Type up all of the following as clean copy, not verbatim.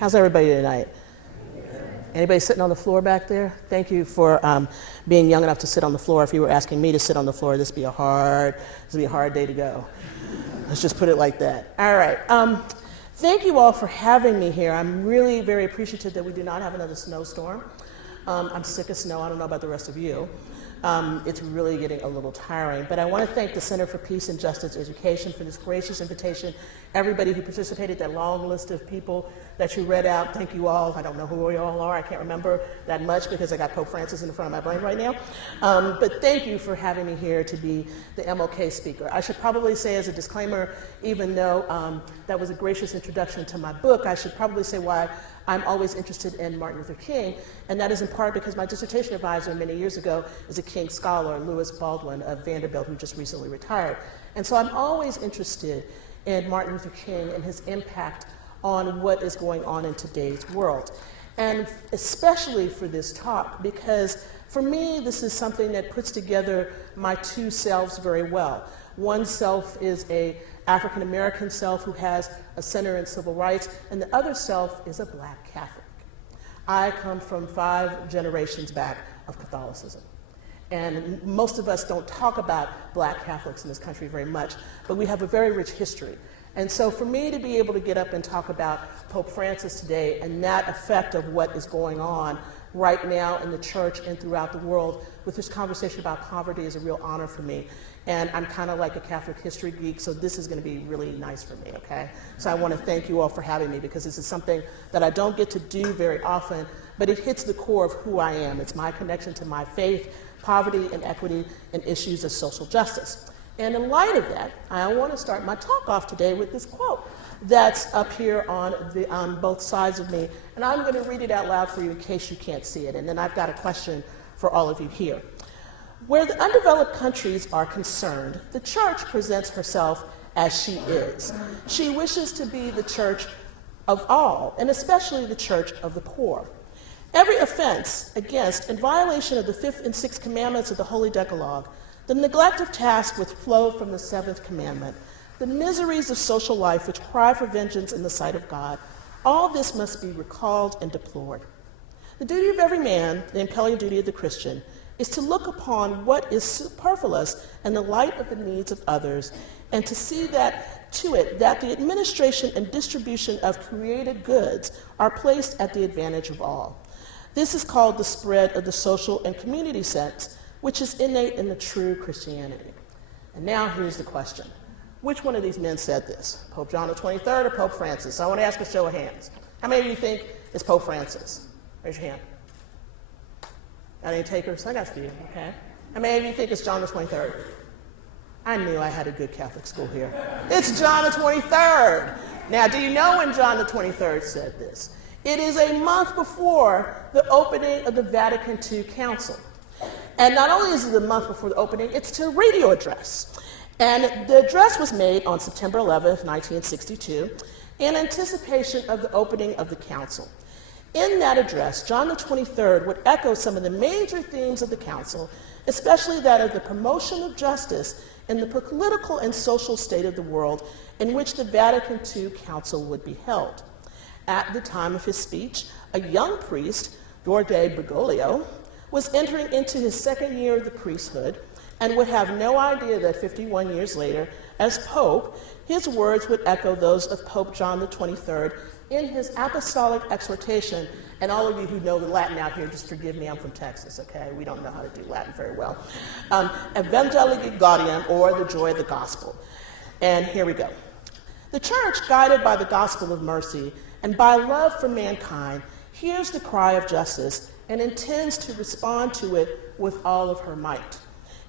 How's everybody tonight? Anybody sitting on the floor back there? Thank you for being young enough to sit on the floor. If you were asking me to sit on the floor, this would be a hard day to go. Let's just put it like that. All right. Thank you all for having me here. I'm really very appreciative that we do not have another snowstorm. I'm sick of snow. I don't know about the rest of you. It's really getting a little tiring. But I want to thank the Center for Peace and Justice Education for this gracious invitation. Everybody who participated, that long list of people that you read out, thank you all. I don't know who you all are. I can't remember that much because I got Pope Francis in the front of my brain right now. But thank you for having me here to be the MLK speaker. I should probably say as a disclaimer, even though that was a gracious introduction to my book, I should probably say why I'm always interested in Martin Luther King, and that is in part because my dissertation advisor many years ago is a King scholar, Louis Baldwin of Vanderbilt, who just recently retired. And so I'm always interested in Martin Luther King and his impact on what is going on in today's world. And especially for this talk, because for me, this is something that puts together my two selves very well. One self is a African-American self who has a center in civil rights, and the other self is a Black Catholic. I come from 5 generations back of Catholicism. And most of us don't talk about Black Catholics in this country very much, but we have a very rich history. And so for me to be able to get up and talk about Pope Francis today and that effect of what is going on right now in the church and throughout the world with this conversation about poverty is a real honor for me. And I'm kind of like a Catholic history geek, so this is going to be really nice for me, okay? So I want to thank you all for having me because this is something that I don't get to do very often, but it hits the core of who I am. It's my connection to my faith, poverty and equity, and issues of social justice. And in light of that, I want to start my talk off today with this quote that's up here on both sides of me. And I'm going to read it out loud for you in case you can't see it. And then I've got a question for all of you here. Where the undeveloped countries are concerned, the church presents herself as she is. She wishes to be the church of all, and especially the church of the poor. Every offense against and violation of the 5th and 6th commandments of the Holy Decalogue, the neglect of tasks which flow from the 7th commandment, the miseries of social life which cry for vengeance in the sight of God, all this must be recalled and deplored. The duty of every man, the impelling duty of the Christian, is to look upon what is superfluous in the light of the needs of others, and to see that the administration and distribution of created goods are placed at the advantage of all. This is called the spread of the social and community sense, which is innate in the true Christianity. And now here's the question. Which one of these men said this? Pope John the 23rd or Pope Francis? So I want to ask a show of hands. How many of you think it's Pope Francis? Raise your hand. Got any takers? I got a few, okay. How many of you think it's John the 23rd? I knew I had a good Catholic school here. It's John the 23rd. Now, do you know when John the 23rd said this? It is a month before the opening of the Vatican II Council. And not only is it a month before the opening, it's a radio address. And the address was made on September 11th, 1962, in anticipation of the opening of the council. In that address, John the 23rd would echo some of the major themes of the council, especially that of the promotion of justice in the political and social state of the world in which the Vatican II Council would be held. At the time of his speech, a young priest, Dorde Bergoglio, was entering into his 2nd year of the priesthood and would have no idea that 51 years later, as Pope, his words would echo those of Pope John the 23rd in his apostolic exhortation. And all of you who know the Latin out here, just forgive me, I'm from Texas, okay? We don't know how to do Latin very well. Evangelii Gaudium, or the joy of the gospel. And here we go. The church, guided by the gospel of mercy and by love for mankind, hears the cry of justice and intends to respond to it with all of her might.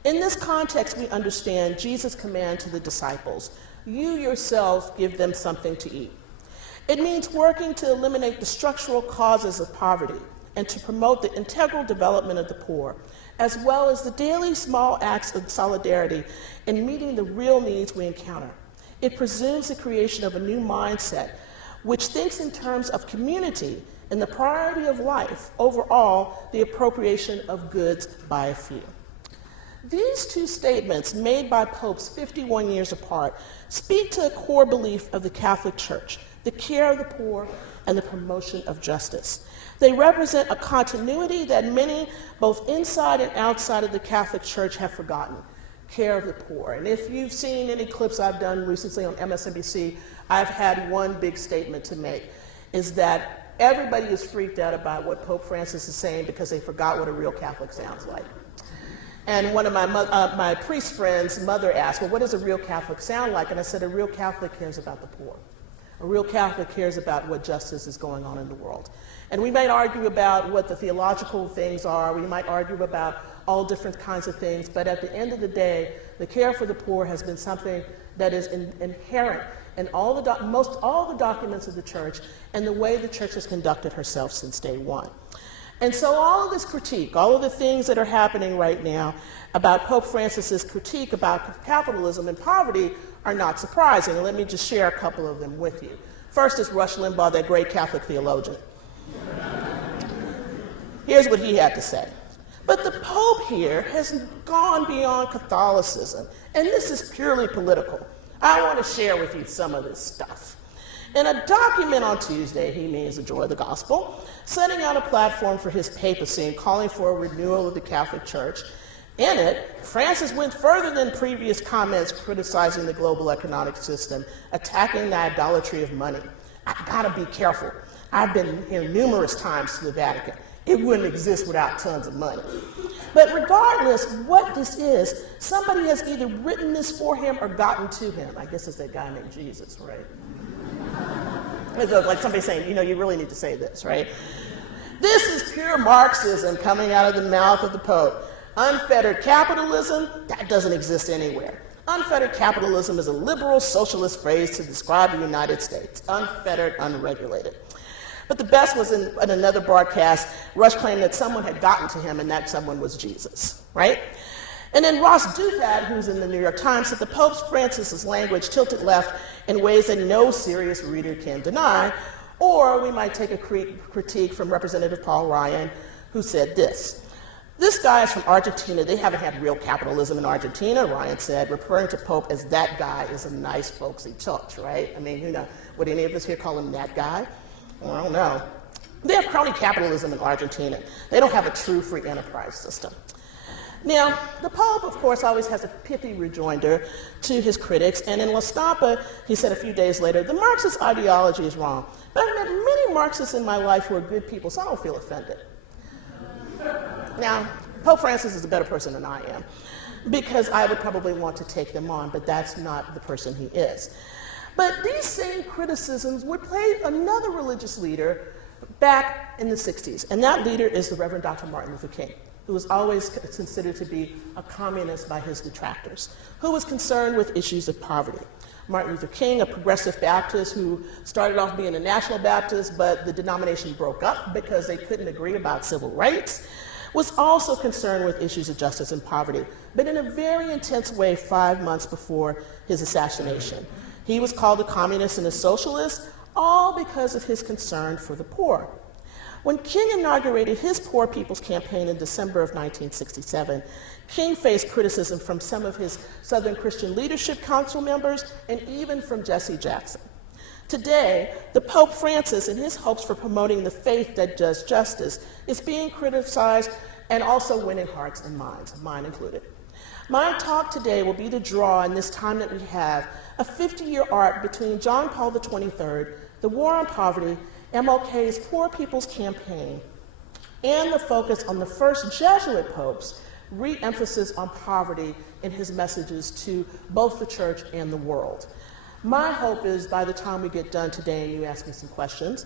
In this context, we understand Jesus' command to the disciples, you yourselves give them something to eat. It means working to eliminate the structural causes of poverty and to promote the integral development of the poor, as well as the daily small acts of solidarity in meeting the real needs we encounter. It presumes the creation of a new mindset, which thinks in terms of community and the priority of life over all the appropriation of goods by a few. These two statements, made by popes 51 years apart, speak to a core belief of the Catholic Church, the care of the poor, and the promotion of justice. They represent a continuity that many, both inside and outside of the Catholic Church, have forgotten: care of the poor. And if you've seen any clips I've done recently on MSNBC, I've had one big statement to make, is that everybody is freaked out about what Pope Francis is saying because they forgot what a real Catholic sounds like. And one of my priest friends' mother asked, well, what does a real Catholic sound like? And I said, a real Catholic cares about the poor. A real Catholic cares about what justice is going on in the world. And we might argue about what the theological things are. We might argue about all different kinds of things. But at the end of the day, the care for the poor has been something that is inherent in all the documents of the church and the way the church has conducted herself since day one. And so all of this critique, all of the things that are happening right now about Pope Francis's critique about capitalism and poverty are not surprising. And let me just share a couple of them with you. First is Rush Limbaugh, that great Catholic theologian. Here's what he had to say. But the Pope here has gone beyond Catholicism, and this is purely political. I want to share with you some of this stuff. In a document on Tuesday, he means the joy of the gospel, setting out a platform for his papacy and calling for a renewal of the Catholic Church. In it, Francis went further than previous comments criticizing the global economic system, attacking the idolatry of money. I gotta be careful. I've been here numerous times to the Vatican. It wouldn't exist without tons of money. But regardless what this is, somebody has either written this for him or gotten to him. I guess it's that guy named Jesus, right? It's like somebody saying, you know, you really need to say this, right? This is pure Marxism coming out of the mouth of the Pope. Unfettered capitalism, that doesn't exist anywhere. Unfettered capitalism is a liberal socialist phrase to describe the United States. Unfettered, unregulated. But the best was in another broadcast, Rush claimed that someone had gotten to him and that someone was Jesus, right? And then Ross Douthat, who's in the New York Times, said the Pope Francis's language tilted left in ways that no serious reader can deny. Or we might take a critique from Representative Paul Ryan, who said this. This guy is from Argentina. They haven't had real capitalism in Argentina, Ryan said, referring to Pope as that guy is a nice folksy touch, right? I mean, you know, would any of us here call him that guy? Well, I don't know. They have crony capitalism in Argentina. They don't have a true free enterprise system. Now, the Pope, of course, always has a pithy rejoinder to his critics, and in La Stampa, he said a few days later, the Marxist ideology is wrong. But I've met many Marxists in my life who are good people, so I don't feel offended. Now, Pope Francis is a better person than I am, because I would probably want to take them on, but that's not the person he is. But these same criticisms would plague another religious leader back in the 60s, and that leader is the Reverend Dr. Martin Luther King, who was always considered to be a communist by his detractors, who was concerned with issues of poverty. Martin Luther King, a progressive Baptist who started off being a national Baptist, but the denomination broke up because they couldn't agree about civil rights, was also concerned with issues of justice and poverty, but in a very intense way 5 months before his assassination. He was called a communist and a socialist, all because of his concern for the poor. When King inaugurated his Poor People's Campaign in December of 1967, King faced criticism from some of his Southern Christian Leadership Council members and even from Jesse Jackson. Today, the Pope Francis, in his hopes for promoting the faith that does justice, is being criticized and also winning hearts and minds, mine included. My talk today will be to draw, in this time that we have, a 50-year arc between John Paul XXIII, the war on poverty, MLK's Poor People's Campaign, and the focus on the first Jesuit popes re-emphasis on poverty in his messages to both the church and the world. My hope is by the time we get done today and you ask me some questions,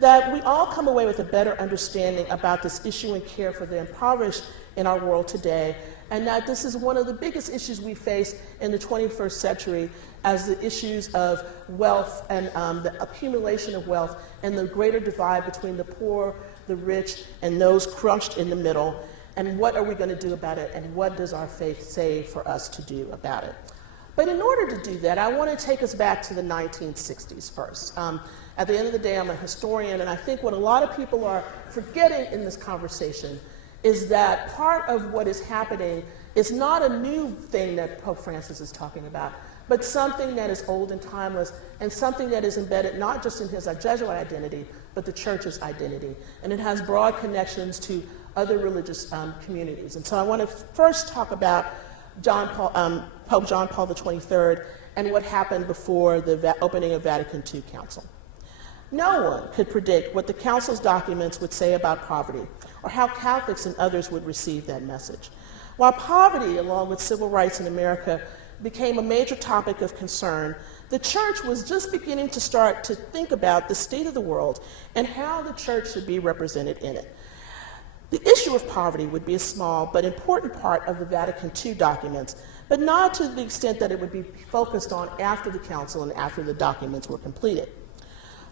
that we all come away with a better understanding about this issue and care for the impoverished in our world today, and that this is one of the biggest issues we face in the 21st century as the issues of wealth and the accumulation of wealth and the greater divide between the poor, the rich, and those crunched in the middle. And what are we going to do about it, and what does our faith say for us to do about it? But in order to do that, I want to take us back to the 1960s first. At the end of the day, I'm a historian, and I think what a lot of people are forgetting in this conversation is that part of what is happening is not a new thing that Pope Francis is talking about, but something that is old and timeless, and something that is embedded not just in his Jesuit identity, but the church's identity. And it has broad connections to other religious communities. And so I want to first talk about Pope John Paul XXIII and what happened before the opening of Vatican II Council. No one could predict what the Council's documents would say about poverty, or how Catholics and others would receive that message. While poverty, along with civil rights in America, became a major topic of concern, the church was just beginning to start to think about the state of the world and how the church should be represented in it. The issue of poverty would be a small but important part of the Vatican II documents, but not to the extent that it would be focused on after the council and after the documents were completed.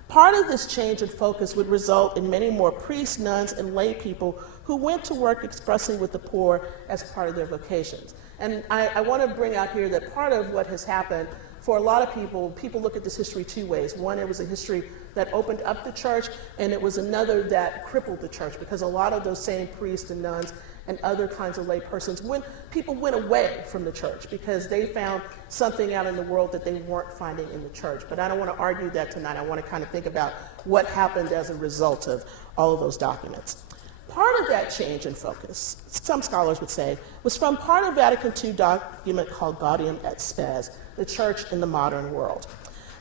Part of this change in focus would result in many more priests, nuns, and lay people who went to work expressly with the poor as part of their vocations. And I want to bring out here that part of what has happened for a lot of people look at this history two ways. One, it was a history that opened up the church, and it was another that crippled the church, because a lot of those same priests and nuns and other kinds of lay persons, people went away from the church because they found something out in the world that they weren't finding in the church. But I don't want to argue that tonight. I want to kind of think about what happened as a result of all of those documents. Part of that change in focus, some scholars would say, was from part of Vatican II document called Gaudium et Spes, the Church in the Modern World.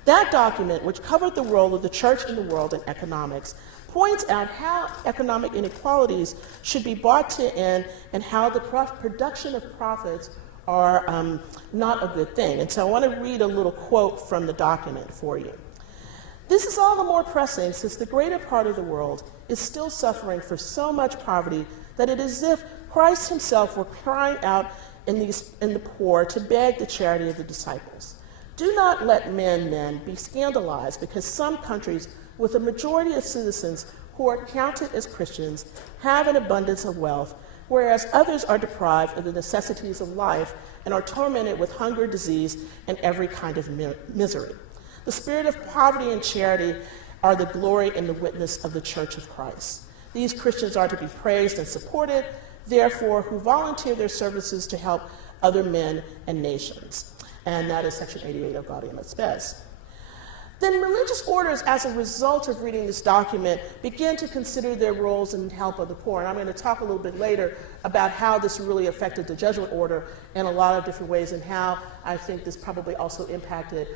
That document, which covered the role of the church in the world in economics, points out how economic inequalities should be brought to end and how the production of profits are not a good thing. And so I want to read a little quote from the document for you. This is all the more pressing since the greater part of the world is still suffering for so much poverty that it is as if Christ himself were crying out in the poor to beg the charity of the disciples. Do not let men then be scandalized because some countries with a majority of citizens who are counted as Christians have an abundance of wealth, whereas others are deprived of the necessities of life and are tormented with hunger, disease, and every kind of misery. The spirit of poverty and charity are the glory and the witness of the Church of Christ. These Christians are to be praised and supported, therefore, who volunteer their services to help other men and nations. And that is section 88 of Gaudium et Spes. Then religious orders, as a result of reading this document, begin to consider their roles in help of the poor. And I'm going to talk a little bit later about how this really affected the Jesuit order in a lot of different ways, and how I think this probably also impacted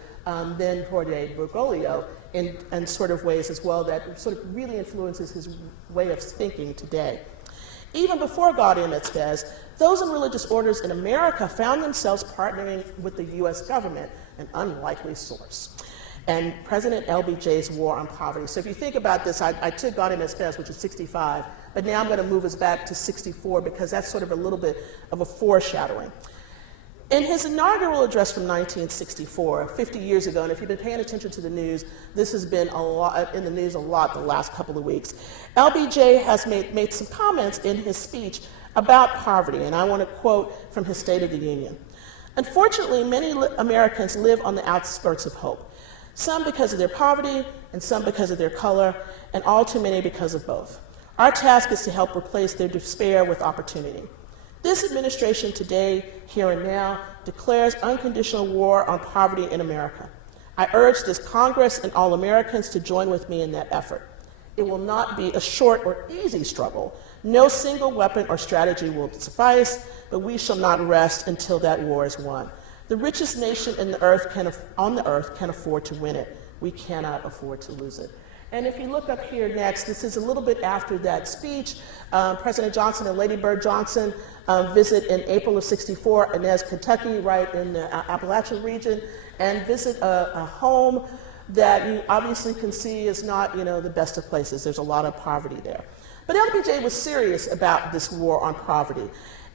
then Jorge Bergoglio in sort of ways as well that sort of really influences his way of thinking today. Even before Gaudium et Spes, those in religious orders in America found themselves partnering with the US government, an unlikely source, and President LBJ's war on poverty. So if you think about this, I took Gaudium et Spes, which is 65, but now I'm going to move us back to 64 because that's sort of a little bit of a foreshadowing. In his inaugural address from 1964, 50 years ago, and if you've been paying attention to the news, this has been a lot in the news the last couple of weeks, LBJ has made some comments in his speech about poverty, and I want to quote from his State of the Union. Unfortunately, many Americans live on the outskirts of hope, some because of their poverty, and some because of their color, and all too many because of both. Our task is to help replace their despair with opportunity. This administration today, here and now, declares unconditional war on poverty in America. I urge this Congress and all Americans to join with me in that effort. It will not be a short or easy struggle. No single weapon or strategy will suffice, but we shall not rest until that war is won. The richest nation on the earth can afford to win it. We cannot afford to lose it. And if you look up here next, this is a little bit after that speech. President Johnson and Lady Bird Johnson visit in April of '64 Inez, Kentucky, right in the Appalachian region, and visit a home that you obviously can see is not, the best of places. There's a lot of poverty there. But LBJ was serious about this war on poverty,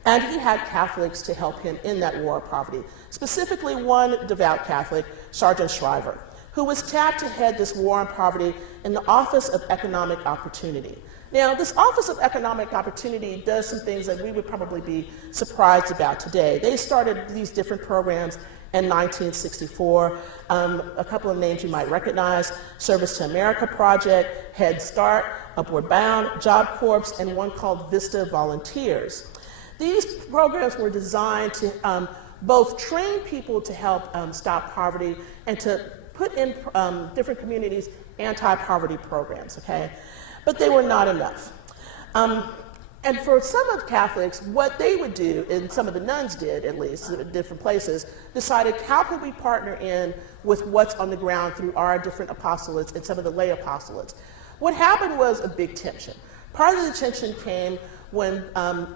and he had Catholics to help him in that war on poverty, specifically one devout Catholic, Sergeant Shriver, who was tapped to head this war on poverty in the Office of Economic Opportunity. Now, this Office of Economic Opportunity does some things that we would probably be surprised about today. They started these different programs in 1964. A couple of names you might recognize: Service to America Project, Head Start, Upward Bound, Job Corps, and one called Vista Volunteers. These programs were designed to both train people to help stop poverty and to put in different communities anti-poverty programs, okay? But they were not enough. And for some of Catholics, what they would do, and some of the nuns did at least, in different places, decided how can we partner in with what's on the ground through our different apostolates and some of the lay apostolates. What happened was a big tension. Part of the tension came when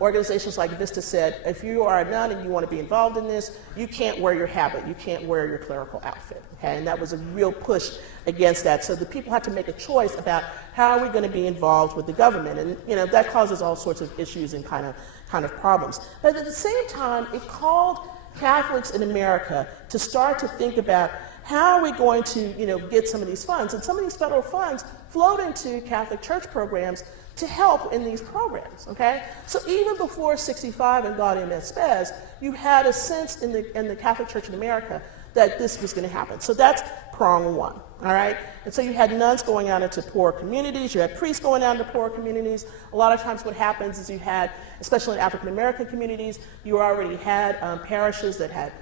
organizations like Vista said, if you are a nun and you want to be involved in this, you can't wear your habit, you can't wear your clerical outfit, okay? And that was a real push against that. So the people had to make a choice about how are we going to be involved with the government, and that causes all sorts of issues and kind of problems. But at the same time, it called Catholics in America to start to think about how are we going to get some of these funds, and some of these federal funds flowed into Catholic church programs to help in these programs, okay? So even before 65 and Gaudium et Spes, you had a sense in the Catholic Church in America that this was going to happen. So that's prong one, all right? And so you had nuns going out into poor communities, you had priests going out into poor communities. A lot of times what happens is you had, especially in African American communities, you already had parishes that had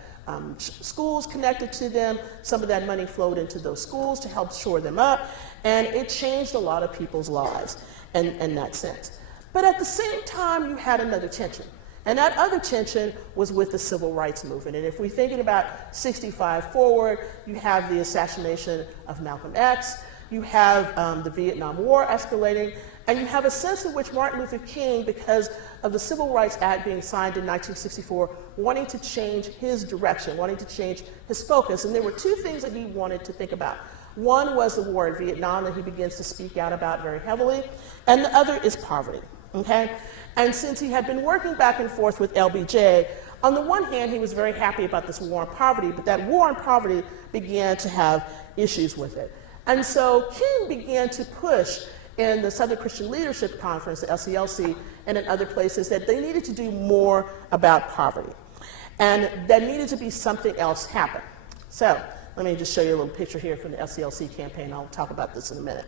schools connected to them. Some of that money flowed into those schools to help shore them up, and it changed a lot of people's lives in that sense. But at the same time, you had another tension. And that other tension was with the civil rights movement. And if we're thinking about 65 forward, you have the assassination of Malcolm X, you have the Vietnam War escalating, and you have a sense in which Martin Luther King, because of the Civil Rights Act being signed in 1964, wanting to change his direction, wanting to change his focus. And there were two things that he wanted to think about. One was the war in Vietnam that he begins to speak out about very heavily, and the other is poverty, okay? And since he had been working back and forth with LBJ, on the one hand, he was very happy about this war on poverty, but that war on poverty began to have issues with it. And so King began to push in the Southern Christian Leadership Conference, the SCLC, and in other places, that they needed to do more about poverty. And that needed to be something else happen. So let me just show you a little picture here from the SCLC campaign. I'll talk about this in a minute.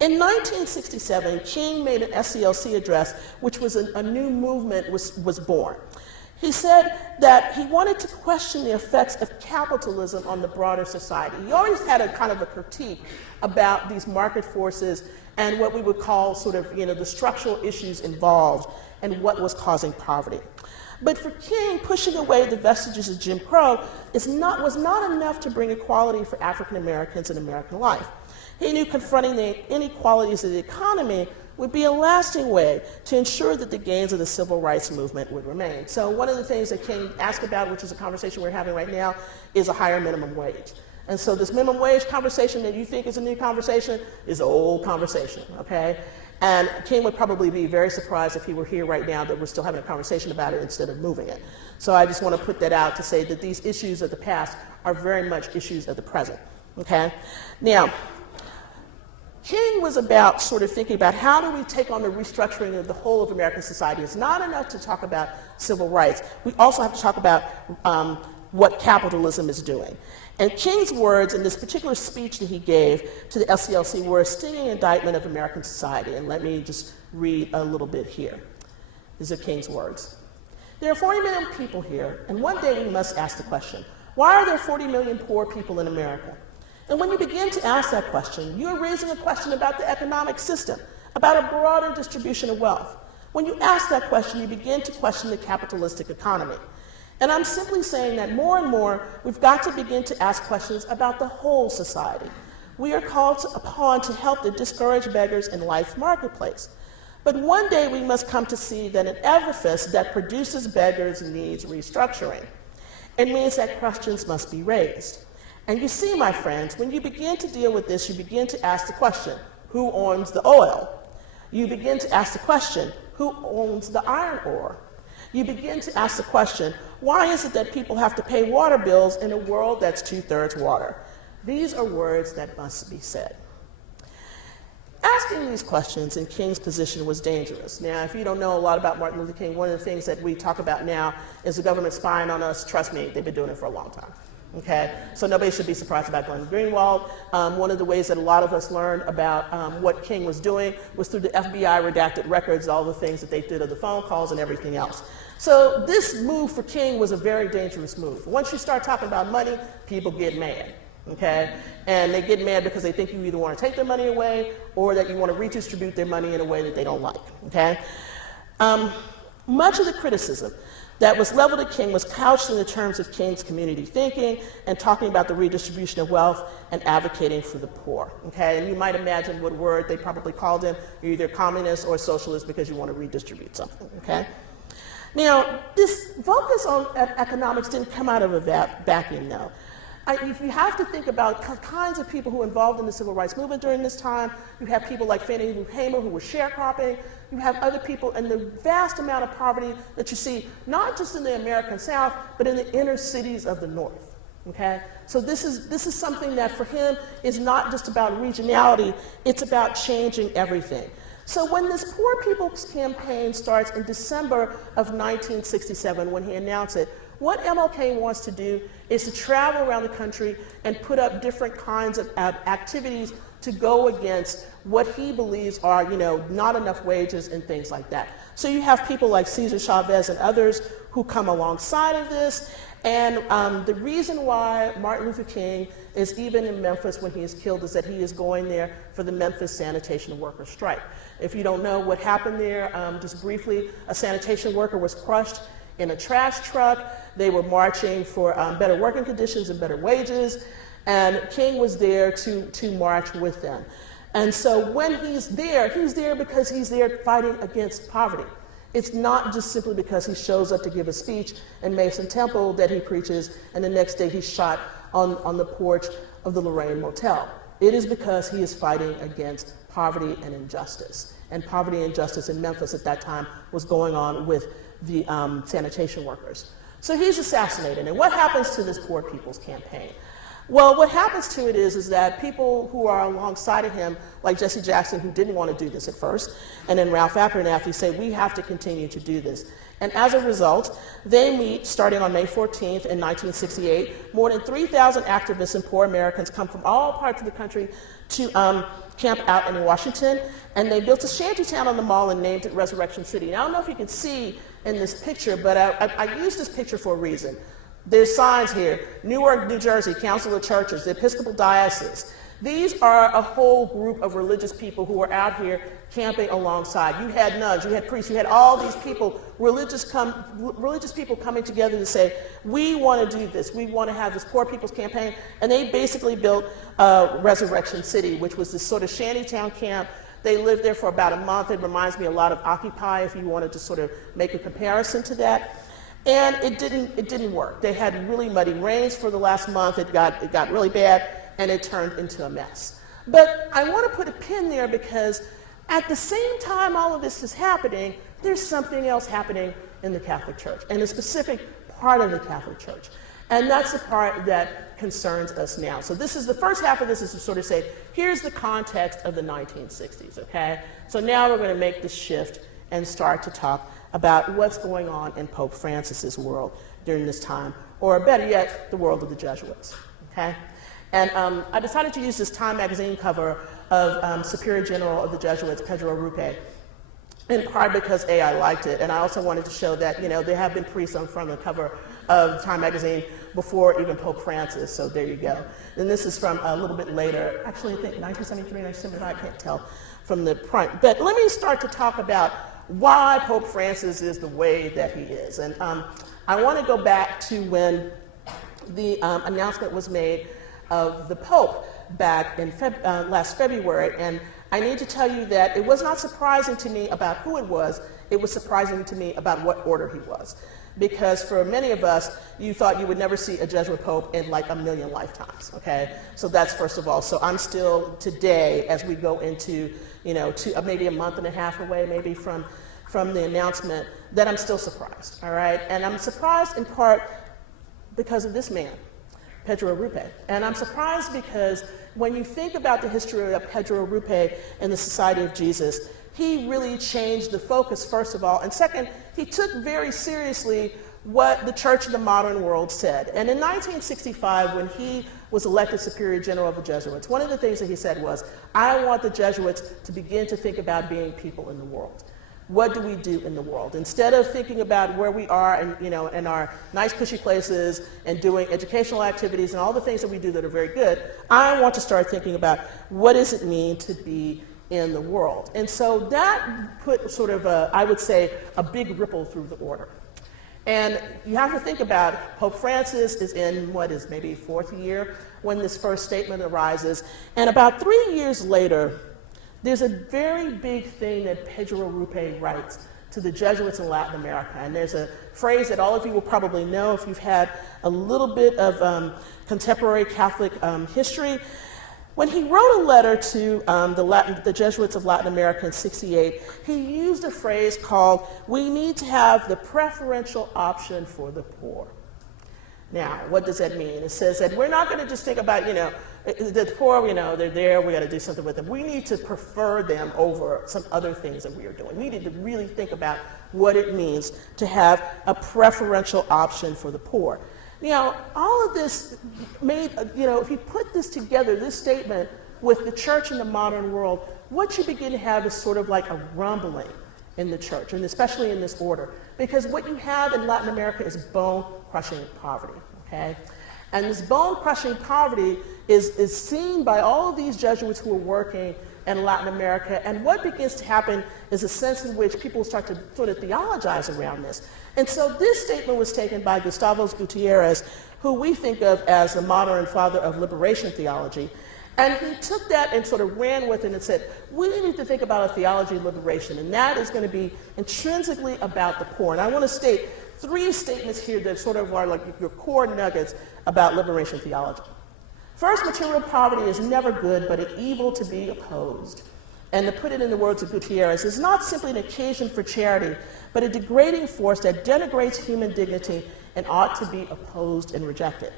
In 1967, King made an SCLC address, which was a new movement was born. He said that he wanted to question the effects of capitalism on the broader society. He always had a kind of a critique about these market forces and what we would call sort of, the structural issues involved and what was causing poverty. But for King, pushing away the vestiges of Jim Crow was not enough to bring equality for African Americans in American life. He knew confronting the inequalities of the economy would be a lasting way to ensure that the gains of the civil rights movement would remain. So one of the things that King asked about, which is a conversation we're having right now, is a higher minimum wage. And so this minimum wage conversation that you think is a new conversation is an old conversation, okay? And King would probably be very surprised if he were here right now that we're still having a conversation about it instead of moving it. So I just want to put that out to say that these issues of the past are very much issues of the present, okay? Now, King was about sort of thinking about how do we take on the restructuring of the whole of American society. It's not enough to talk about civil rights. We also have to talk about what capitalism is doing. And King's words in this particular speech that he gave to the SCLC were a stinging indictment of American society. And let me just read a little bit here. These are King's words. There are 40 million people here, and one day we must ask the question, why are there 40 million poor people in America? And when you begin to ask that question, you are raising a question about the economic system, about a broader distribution of wealth. When you ask that question, you begin to question the capitalistic economy. And I'm simply saying that more and more, we've got to begin to ask questions about the whole society. We are called upon to help the discouraged beggars in life's marketplace. But one day we must come to see that an edifice that produces beggars needs restructuring. It means that questions must be raised. And you see, my friends, when you begin to deal with this, you begin to ask the question, who owns the oil? You begin to ask the question, who owns the iron ore? You begin to ask the question, why is it that people have to pay water bills in a world that's 2/3 water? These are words that must be said. Asking these questions in King's position was dangerous. Now, if you don't know a lot about Martin Luther King, one of the things that we talk about now is the government spying on us. Trust me, they've been doing it for a long time. Okay, so nobody should be surprised about Glenn Greenwald. One of the ways that a lot of us learned about what King was doing was through the FBI redacted records, all the things that they did of the phone calls and everything else. So this move for King was a very dangerous move. Once you start talking about money, people get mad, okay? And they get mad because they think you either want to take their money away or that you want to redistribute their money in a way that they don't like, okay? Much of the criticism that was leveled at King was couched in the terms of King's community thinking and talking about the redistribution of wealth and advocating for the poor, okay? And you might imagine what word they probably called him. You're either communist or socialist because you want to redistribute something, okay? Now, this focus on economics didn't come out of a vacuum, no. If you have to think about kinds of people who were involved in the civil rights movement during this time, you have people like Fannie Lou Hamer who were sharecropping, you have other people, and the vast amount of poverty that you see, not just in the American South, but in the inner cities of the North, okay? So this is something that for him is not just about regionality, it's about changing everything. So when this Poor People's Campaign starts in December of 1967, when he announced it, what MLK wants to do is to travel around the country and put up different kinds of activities to go against what he believes are, not enough wages and things like that. So you have people like Cesar Chavez and others who come alongside of this. And the reason why Martin Luther King is even in Memphis when he is killed is that he is going there for the Memphis sanitation worker strike. If you don't know what happened there, just briefly, a sanitation worker was crushed in a trash truck. They were marching for better working conditions and better wages, and King was there to march with them. And so when he's there because he's there fighting against poverty. It's not just simply because he shows up to give a speech in Mason Temple that he preaches, and the next day he's shot on the porch of the Lorraine Motel. It is because he is fighting against poverty and injustice. And poverty and injustice in Memphis at that time was going on with the sanitation workers. So he's assassinated. And what happens to this Poor People's Campaign? Well, what happens to it is that people who are alongside of him, like Jesse Jackson, who didn't want to do this at first, and then Ralph Abernathy say, we have to continue to do this. And as a result, they meet starting on May 14th in 1968. More than 3,000 activists and poor Americans come from all parts of the country to camp out in Washington, and they built a shantytown on the mall and named it Resurrection City. Now, I don't know if you can see in this picture, but I used this picture for a reason. There's signs here: Newark, New Jersey, Council of Churches, the Episcopal Diocese. These are a whole group of religious people who are out here camping alongside. You had nuns, you had priests, you had all these people, religious people coming together to say, we want to do this, we want to have this Poor People's Campaign, and they basically built Resurrection City, which was this sort of shantytown camp. They lived there for about a month. It reminds me a lot of Occupy, if you wanted to sort of make a comparison to that. And it didn't work. They had really muddy rains for the last month. It got really bad, and it turned into a mess. But I want to put a pin there because at the same time all of this is happening, there's something else happening in the Catholic Church, and a specific part of the Catholic Church. And that's the part that concerns us now. So this is the first half of this is to sort of say, here's the context of the 1960s, okay? So now we're going to make this shift and start to talk about what's going on in Pope Francis's world during this time, or better yet, the world of the Jesuits, okay? And I decided to use this Time magazine cover of Superior General of the Jesuits, Pedro Rupe, in part because A, I liked it, and I also wanted to show that, there have been priests on front of the cover of Time magazine before even Pope Francis, so there you go. And this is from a little bit later, actually I think 1973, 1975, I can't tell from the front. But let me start to talk about why Pope Francis is the way that he is. And I want to go back to when the announcement was made of the Pope back in last February. And I need to tell you that it was not surprising to me about who it was surprising to me about what order he was. Because for many of us, you thought you would never see a Jesuit Pope in like a million lifetimes, okay? So that's first of all. So I'm still today, as we go into, maybe a month and a half away, maybe from the announcement, that I'm still surprised, all right? And I'm surprised in part because of this man, Pedro Rupe. And I'm surprised because when you think about the history of Pedro Rupe and the Society of Jesus, he really changed the focus, first of all. And second, he took very seriously what the Church of the modern world said. And in 1965, when he was elected Superior General of the Jesuits, one of the things that he said was, I want the Jesuits to begin to think about being people in the world. what do we do in the world? Instead of thinking about where we are and, in our nice cushy places and doing educational activities and all the things that we do that are very good, I want to start thinking about what does it mean to be in the world. And so that put sort of I would say, a big ripple through the order. And you have to think about Pope Francis is in what is maybe fourth year when this first statement arises. And about 3 years later, there's a very big thing that Pedro Rupe writes to the Jesuits in Latin America. And there's a phrase that all of you will probably know if you've had a little bit of contemporary Catholic history. When he wrote a letter to the Jesuits of Latin America in '68, he used a phrase called, "We need to have the preferential option for the poor." Now, what does that mean? It says that we're not going to just think about, the poor, they're there, we got to do something with them. We need to prefer them over some other things that we are doing. We need to really think about what it means to have a preferential option for the poor. Now, all of this made, if you put this together, this statement with the church in the modern world, what you begin to have is sort of like a rumbling in the church, and especially in this order. Because what you have in Latin America is bone-crushing poverty, okay? And this bone-crushing poverty is seen by all of these Jesuits who are working in Latin America, and what begins to happen is a sense in which people start to sort of theologize around this. And so this statement was taken by Gustavo Gutierrez, who we think of as the modern father of liberation theology. And he took that and sort of ran with it and said, we need to think about a theology of liberation, and that is going to be intrinsically about the poor. And I want to state 3 statements here that sort of are like your core nuggets about liberation theology. First, material poverty is never good, but an evil to be opposed. And to put it in the words of Gutierrez, it's not simply an occasion for charity, but a degrading force that denigrates human dignity and ought to be opposed and rejected.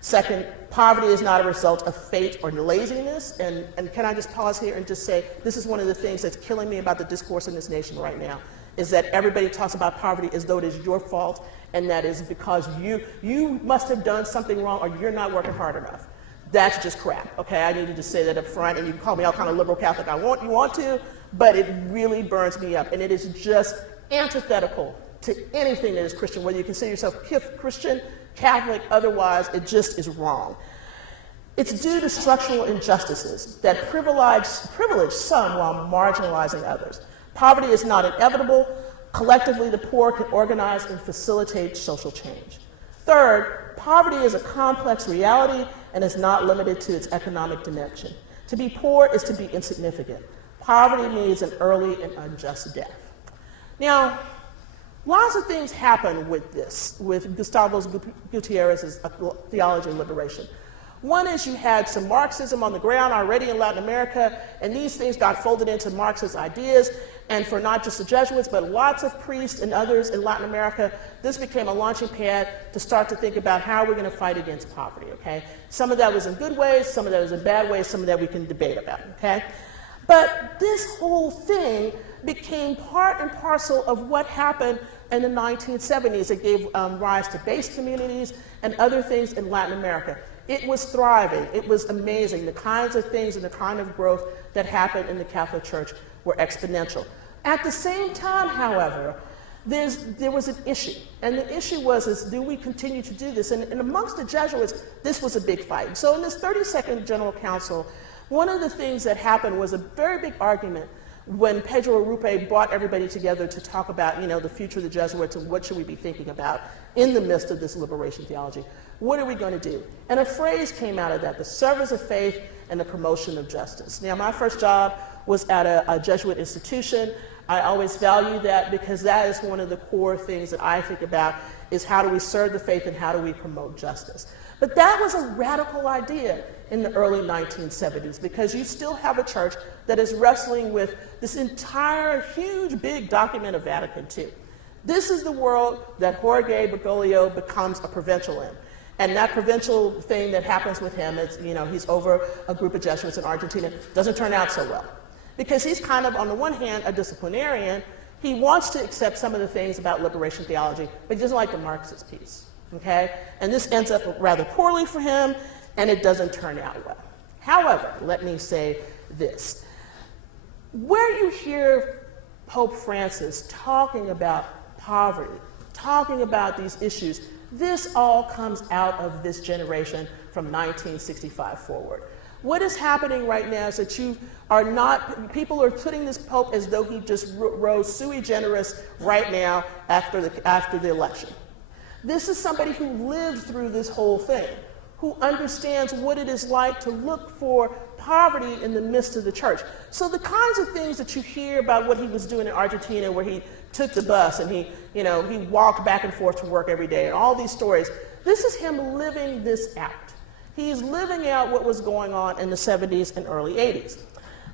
Second, poverty is not a result of fate or laziness. And can I just pause here and just say, this is one of the things that's killing me about the discourse in this nation right now, is that everybody talks about poverty as though it is your fault, and that is because you must have done something wrong or you're not working hard enough. That's just crap, okay? I need to just say that up front, and you can call me all kind of liberal Catholic you want to, but it really burns me up, and it is just antithetical to anything that is Christian, whether you consider yourself Christian, Catholic, otherwise, it just is wrong. It's due to structural injustices that privilege some while marginalizing others. Poverty is not inevitable. Collectively, the poor can organize and facilitate social change. Third, poverty is a complex reality and is not limited to its economic dimension. To be poor is to be insignificant. Poverty means an early and unjust death. Now, lots of things happen with this, with Gustavo Gutierrez's theology of liberation. One is you had some Marxism on the ground already in Latin America, and these things got folded into Marxist ideas, and for not just the Jesuits, but lots of priests and others in Latin America, this became a launching pad to start to think about how we're going to fight against poverty, okay? Some of that was in good ways, some of that was in bad ways, some of that we can debate about, okay? But this whole thing became part and parcel of what happened in the 1970s. It gave rise to base communities and other things in Latin America. It was thriving. It was amazing. The kinds of things and the kind of growth that happened in the Catholic Church were exponential. At the same time, however, there was an issue. And the issue was, do we continue to do this? And amongst the Jesuits, this was a big fight. So in this 32nd General Council, one of the things that happened was a very big argument when Pedro Rupe brought everybody together to talk about, the future of the Jesuits and what should we be thinking about in the midst of this liberation theology. What are we going to do? And a phrase came out of that, the service of faith and the promotion of justice. Now, my first job was at a Jesuit institution. I always value that because that is one of the core things that I think about is how do we serve the faith and how do we promote justice. But that was a radical idea in the early 1970s because you still have a church that is wrestling with this entire huge big document of Vatican II. This is the world that Jorge Bergoglio becomes a provincial in. And that provincial thing that happens with him is, he's over a group of Jesuits in Argentina, doesn't turn out so well. Because he's kind of, on the one hand, a disciplinarian. He wants to accept some of the things about liberation theology, but he doesn't like the Marxist piece, okay? And this ends up rather poorly for him, and it doesn't turn out well. However, let me say this. Where you hear Pope Francis talking about poverty, talking about these issues, this all comes out of this generation from 1965 forward. What is happening right now is that people are putting this Pope as though he just rose sui generis right now after the election. This is somebody who lived through this whole thing, who understands what it is like to look for poverty in the midst of the church. So the kinds of things that you hear about what he was doing in Argentina, where he took the bus and he walked back and forth to work every day, and all these stories, this is him living this out. He's living out what was going on in the 70s and early 80s.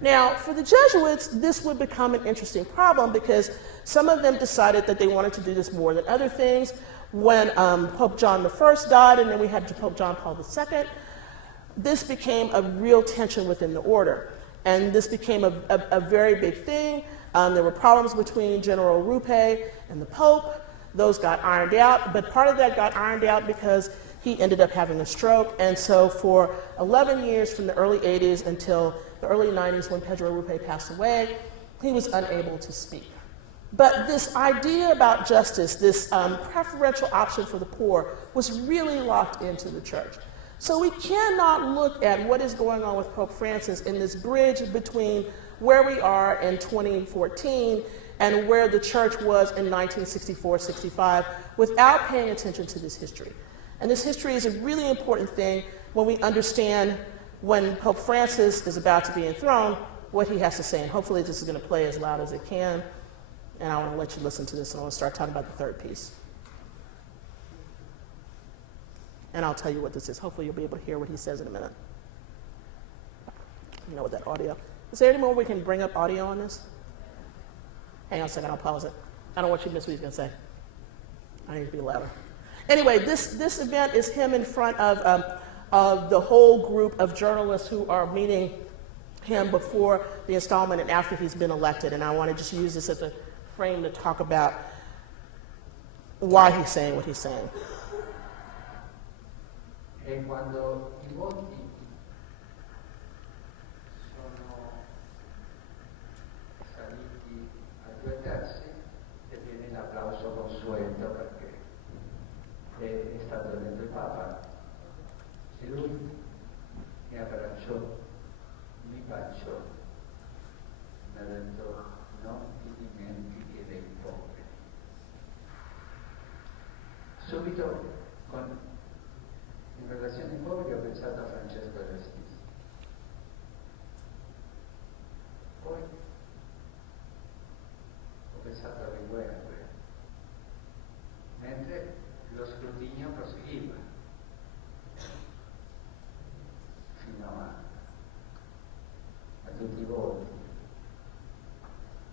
Now, for the Jesuits, this would become an interesting problem because some of them decided that they wanted to do this more than other things. When Pope John I died, and then we had Pope John Paul II, this became a real tension within the order. And this became a very big thing. There were problems between General Rupe and the Pope. Those got ironed out, but part of that got ironed out because he ended up having a stroke. And so for 11 years, from the early 80s until the early 90s when Pedro Rupe passed away, he was unable to speak. But this idea about justice, this preferential option for the poor, was really locked into the church. So we cannot look at what is going on with Pope Francis in this bridge between where we are in 2014 and where the church was in 1964-65 without paying attention to this history. And this history is a really important thing when we understand when Pope Francis is about to be enthroned, what he has to say. And hopefully this is going to play as loud as it can. And I want to let you listen to this, and I want to start talking about the third piece. And I'll tell you what this is. Hopefully you'll be able to hear what he says in a minute. You know, with that audio. Is there any more we can bring up audio on this? Hang on a second, I'll pause it. I don't want you to miss what he's going to say. I need to be louder. Anyway, this event is him in front of the whole group of journalists who are meeting him before the installment and after he's been elected. And I want to just use this as a frame to talk about why he's saying what he's saying. E quando I voti sono saliti a 2 terzi e viene l'applauso consueto perché è stato eletto il Papa e lui mi abbracciò, mi baciò, mi ha detto non ti dimentichi dei poveri. Subito in relazione ai poveri ho pensato a Francesco d'Assisi. Poi ho pensato alle guerre, mentre lo scrutinio proseguiva fino a tutti i voti.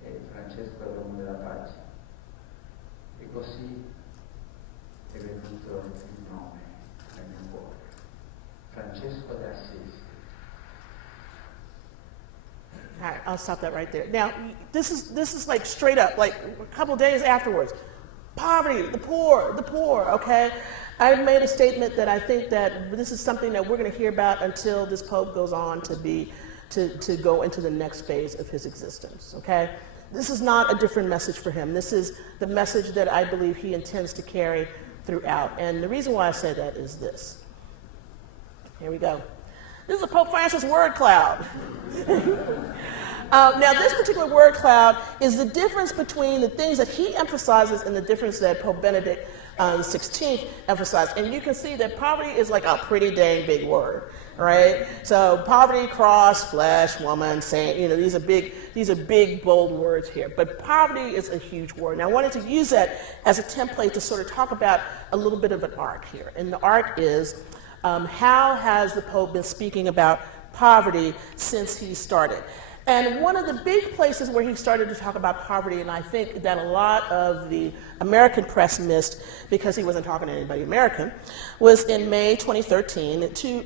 E Francesco è l'uomo della pace. E così è venuto il nome nel mio cuore. Francesco d'Assisi. All right, I'll stop that right there. Now, this is like straight up, like a couple days afterwards. Poverty, the poor, okay? I made a statement that I think that this is something that we're going to hear about until this Pope goes on to go into the next phase of his existence, okay? This is not a different message for him. This is the message that I believe he intends to carry throughout. And the reason why I say that is this. Here we go. This is a Pope Francis word cloud. Now, this particular word cloud is the difference between the things that he emphasizes and the difference that Pope Benedict XVI emphasized. And you can see that poverty is like a pretty dang big word, right? So poverty, cross, flesh, woman, saint, you know, these are big, bold words here. But poverty is a huge word. And I wanted to use that as a template to sort of talk about a little bit of an arc here. And the arc is, how has the Pope been speaking about poverty since he started? And one of the big places where he started to talk about poverty, and I think that a lot of the American press missed because he wasn't talking to anybody American, was in May 2013.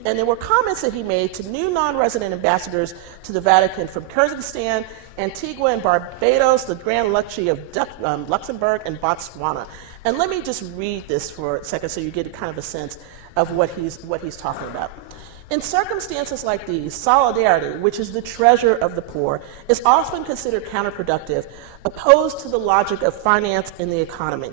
And there were comments that he made to new non-resident ambassadors to the Vatican from Kyrgyzstan, Antigua and Barbados, the Grand Duchy of Luxembourg, and Botswana. And let me just read this for a second so you get kind of a sense of what he's talking about. In circumstances like these, solidarity, which is the treasure of the poor, is often considered counterproductive, opposed to the logic of finance in the economy.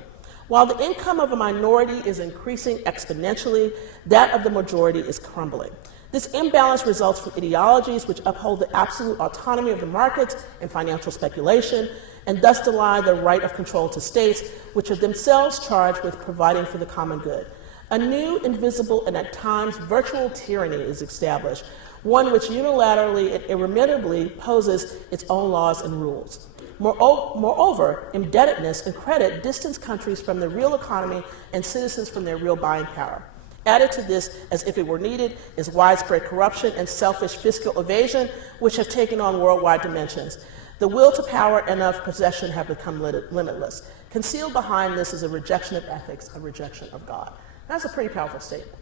While the income of a minority is increasing exponentially, that of the majority is crumbling. This imbalance results from ideologies which uphold the absolute autonomy of the markets and financial speculation, and thus deny the right of control to states, which are themselves charged with providing for the common good. A new, invisible, and at times virtual tyranny is established, one which unilaterally and irremediably poses its own laws and rules. Moreover, indebtedness and credit distance countries from the real economy and citizens from their real buying power. Added to this, as if it were needed, is widespread corruption and selfish fiscal evasion, which have taken on worldwide dimensions. The will to power and of possession have become limitless. Concealed behind this is a rejection of ethics, a rejection of God. That's a pretty powerful statement.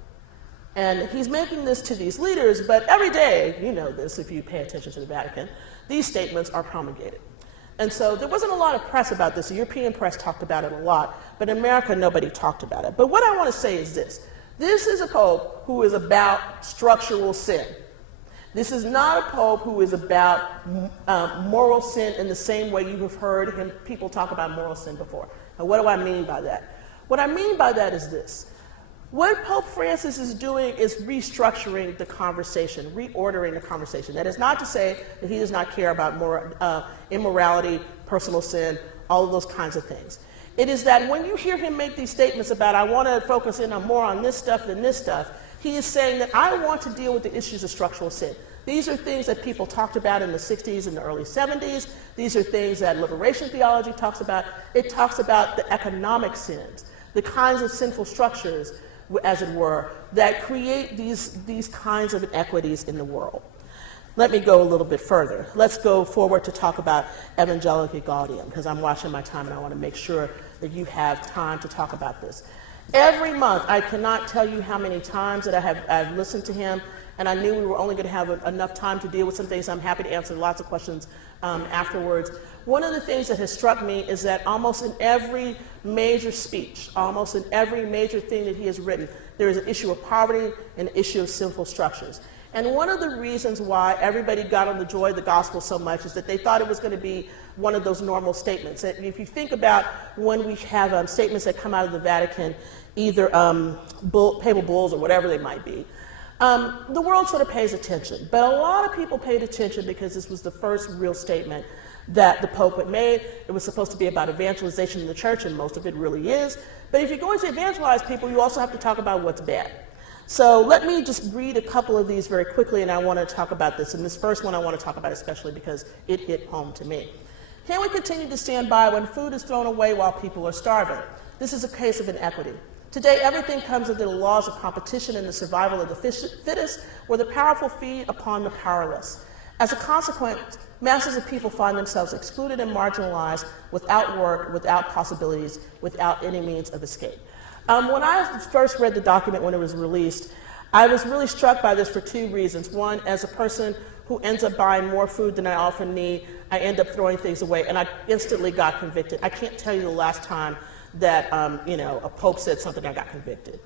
And he's making this to these leaders, but every day, you know this if you pay attention to the Vatican, these statements are promulgated. And so there wasn't a lot of press about this. The European press talked about it a lot, but in America, nobody talked about it. But what I want to say is this. This is a pope who is about structural sin. This is not a pope who is about moral sin in the same way you have heard people talk about moral sin before. Now, what do I mean by that? What I mean by that is this. What Pope Francis is doing is restructuring the conversation, reordering the conversation. That is not to say that he does not care about immorality, personal sin, all of those kinds of things. It is that when you hear him make these statements about, I want to focus in on more on this stuff than this stuff, he is saying that I want to deal with the issues of structural sin. These are things that people talked about in the 60s and the early 70s. These are things that liberation theology talks about. It talks about the economic sins, the kinds of sinful structures, as it were, that create these kinds of inequities in the world. Let me go a little bit further. Let's go forward to talk about Evangelii Gaudium, because I'm watching my time and I want to make sure that you have time to talk about this. Every month, I cannot tell you how many times that I've listened to him, and I knew we were only going to have enough time to deal with some things. I'm happy to answer lots of questions afterwards. One of the things that has struck me is that almost in every major speech, almost in every major thing that he has written, there is an issue of poverty and an issue of sinful structures. And one of the reasons why everybody got on the joy of the gospel so much is that they thought it was going to be one of those normal statements. And if you think about when we have statements that come out of the Vatican, either papal bulls or whatever they might be, the world sort of pays attention. But a lot of people paid attention because this was the first real statement that the Pope had made. It was supposed to be about evangelization in the church, and most of it really is. But if you're going to evangelize people, you also have to talk about what's bad. So let me just read a couple of these very quickly, and I want to talk about this. And this first one I want to talk about especially because it hit home to me. Can we continue to stand by when food is thrown away while people are starving? This is a case of inequity. Today, everything comes under the laws of competition and the survival of the fittest, where the powerful feed upon the powerless. As a consequence, masses of people find themselves excluded and marginalized, without work, without possibilities, without any means of escape. When I first read the document when it was released, I was really struck by this for two reasons. One, as a person who ends up buying more food than I often need, I end up throwing things away, and I instantly got convicted. I can't tell you the last time that a pope said something, I got convicted.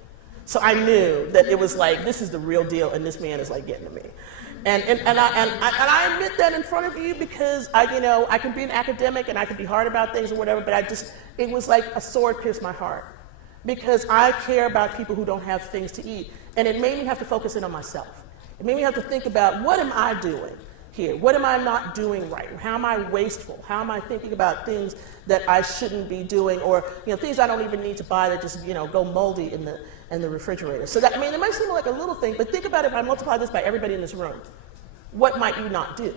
So I knew that it was like, this is the real deal, and this man is like getting to me. And I admit that in front of you because I can be an academic and I can be hard about things or whatever, but it was like a sword pierced my heart because I care about people who don't have things to eat, and it made me have to focus in on myself. It made me have to think about, what am I doing here? What am I not doing right? How am I wasteful? How am I thinking about things that I shouldn't be doing, or things I don't even need to buy that just go moldy in the refrigerator? So that, it might seem like a little thing, but think about if I multiply this by everybody in this room. What might you not do?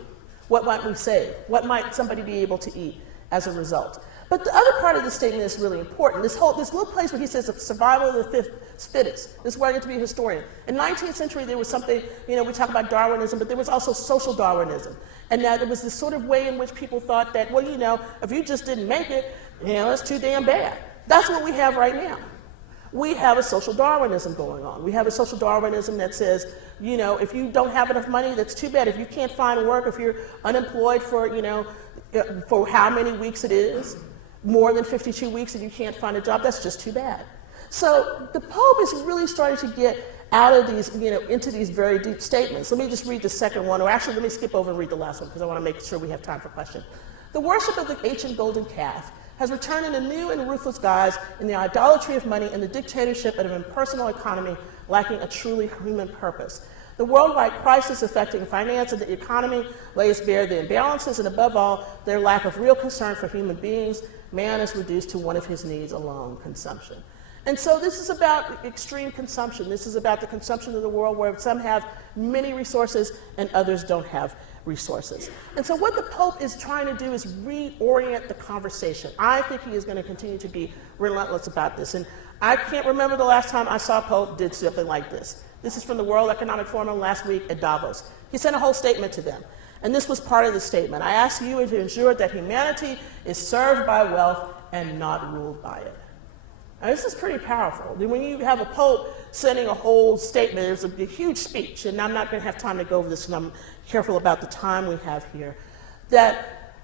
What might we save? What might somebody be able to eat as a result? But the other part of the statement is really important. This little place where he says the survival of the fittest. This is where I get to be a historian. In the 19th century, there was something, we talk about Darwinism, but there was also social Darwinism. And that it was this sort of way in which people thought that, if you just didn't make it, it's too damn bad. That's what we have right now. We have a social Darwinism going on. We have a social Darwinism that says, if you don't have enough money, that's too bad. If you can't find work, if you're unemployed for how many weeks it is, more than 52 weeks, and you can't find a job, that's just too bad. So the Pope is really starting to get out of these, into these very deep statements. Let me just read the second one, or actually let me skip over and read the last one because I want to make sure we have time for questions. The worship of the ancient golden calf has returned in a new and ruthless guise in the idolatry of money and the dictatorship of an impersonal economy lacking a truly human purpose. The worldwide crisis affecting finance and the economy lays bare the imbalances and, above all, their lack of real concern for human beings. Man is reduced to one of his needs alone, consumption. And so this is about extreme consumption. This is about the consumption of the world where some have many resources and others don't have resources. And so what the Pope is trying to do is reorient the conversation. I think he is going to continue to be relentless about this. And I can't remember the last time I saw Pope did something like this. This is from the World Economic Forum last week at Davos. He sent a whole statement to them. And this was part of the statement. I ask you to ensure that humanity is served by wealth and not ruled by it. Now, this is pretty powerful. When you have a Pope sending a whole statement, it's a huge speech, and I'm not going to have time to go over this, and I'm careful about the time we have here, that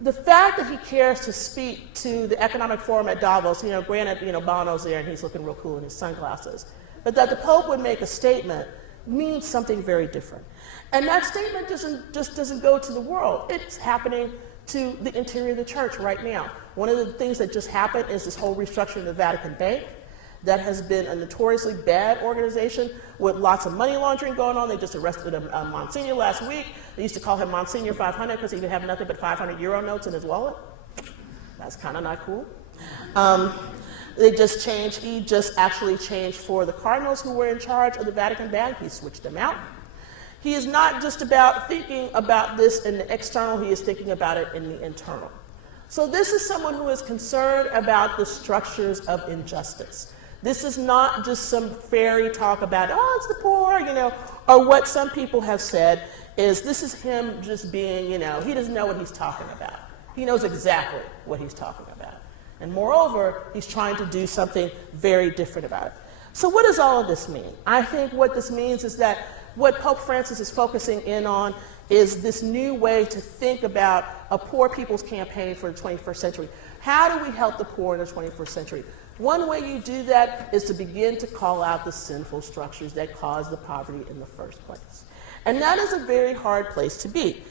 the fact that he cares to speak to the Economic Forum at Davos, granted, Bono's there and he's looking real cool in his sunglasses, but that the Pope would make a statement means something very different. And that statement doesn't go to the world. It's happening to the interior of the church right now. One of the things that just happened is this whole restructuring of the Vatican Bank. That has been a notoriously bad organization with lots of money laundering going on. They just arrested a Monsignor last week. They used to call him Monsignor 500 because he would have nothing but 500 euro notes in his wallet. That's kind of not cool. They just changed, he just actually changed for the cardinals who were in charge of the Vatican Bank. He switched them out. He is not just about thinking about this in the external, he is thinking about it in the internal. So this is someone who is concerned about the structures of injustice. This is not just some fairy talk about, oh, it's the poor, or what some people have said is this is him just being, he doesn't know what he's talking about. He knows exactly what he's talking about. And moreover, he's trying to do something very different about it. So what does all of this mean? I think what this means is that what Pope Francis is focusing in on is this new way to think about a poor people's campaign for the 21st century. How do we help the poor in the 21st century? One way you do that is to begin to call out the sinful structures that cause the poverty in the first place. And that is a very hard place to be,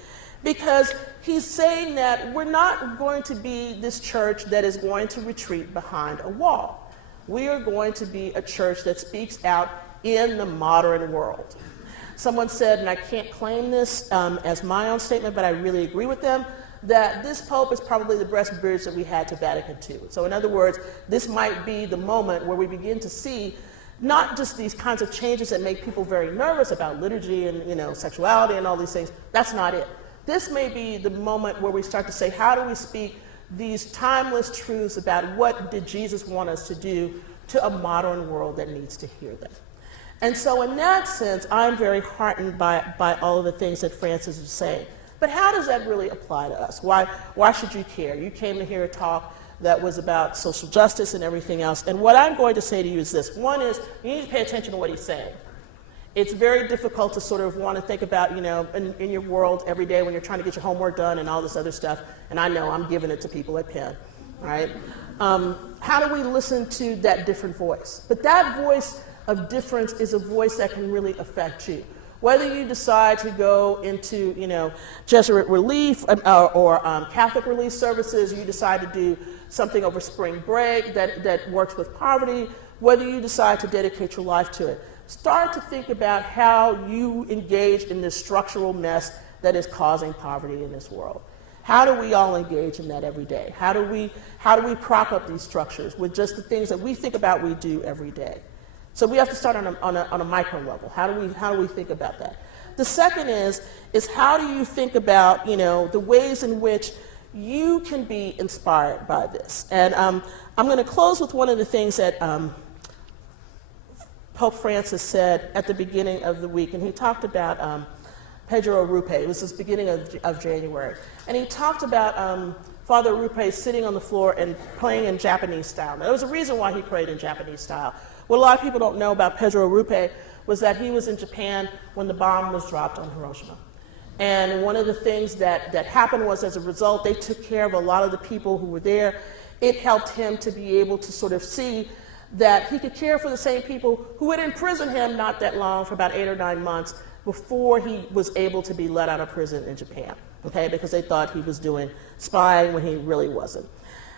because he's saying that we're not going to be this church that is going to retreat behind a wall. We are going to be a church that speaks out in the modern world. Someone said, and I can't claim this as my own statement, but I really agree with them, that this Pope is probably the best bridge that we had to Vatican II. So in other words, this might be the moment where we begin to see not just these kinds of changes that make people very nervous about liturgy and sexuality and all these things. That's not it. This may be the moment where we start to say, how do we speak these timeless truths about what did Jesus want us to do to a modern world that needs to hear them? And so in that sense, I'm very heartened by all of the things that Francis is saying. But how does that really apply to us? Why should you care? You came to hear a talk that was about social justice and everything else. And what I'm going to say to you is this. One is, you need to pay attention to what he's saying. It's very difficult to sort of want to think about, in your world every day when you're trying to get your homework done and all this other stuff. And I know I'm giving it to people at Penn, right? How do we listen to that different voice? But that voice of difference is a voice that can really affect you. Whether you decide to go into, Jesuit relief or Catholic relief services, you decide to do something over spring break that works with poverty, whether you decide to dedicate your life to it, start to think about how you engage in this structural mess that is causing poverty in this world. How do we all engage in that every day? How do we prop up these structures with just the things that we think about we do every day? So we have to start on a micro level. How do we think about that? The second is how do you think about the ways in which you can be inspired by this? And I'm going to close with one of the things that Pope Francis said at the beginning of the week, and he talked about Pedro Arrupe. It was the beginning of January, and he talked about Father Arrupe sitting on the floor and praying in Japanese style. Now, there was a reason why he prayed in Japanese style. What a lot of people don't know about Pedro Arrupe was that he was in Japan when the bomb was dropped on Hiroshima. And one of the things that happened was, as a result, they took care of a lot of the people who were there. It helped him to be able to sort of see that he could care for the same people who had imprisoned him not that long, for about 8 or 9 months, before he was able to be let out of prison in Japan, okay, because they thought he was doing spying when he really wasn't.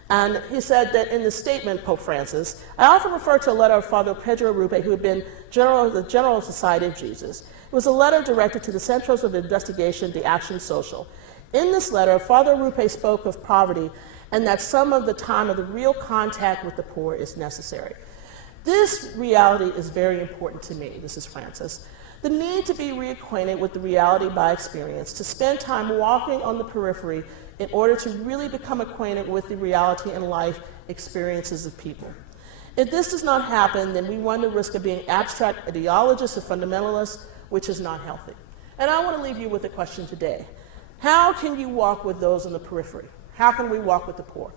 And he said that in the statement, Pope Francis, I often refer to a letter of Father Pedro Rupe, who had been the General Society of Jesus. It was a letter directed to the Centros of Investigation de Action Social. In this letter, Father Rupe spoke of poverty and that some of the time of the real contact with the poor is necessary. This reality is very important to me, this is Francis. The need to be reacquainted with the reality by experience, to spend time walking on the periphery in order to really become acquainted with the reality and life experiences of people. If this does not happen, then we run the risk of being abstract ideologists or fundamentalists, which is not healthy. And I want to leave you with a question today. How can you walk with those on the periphery? How can we walk with the poor?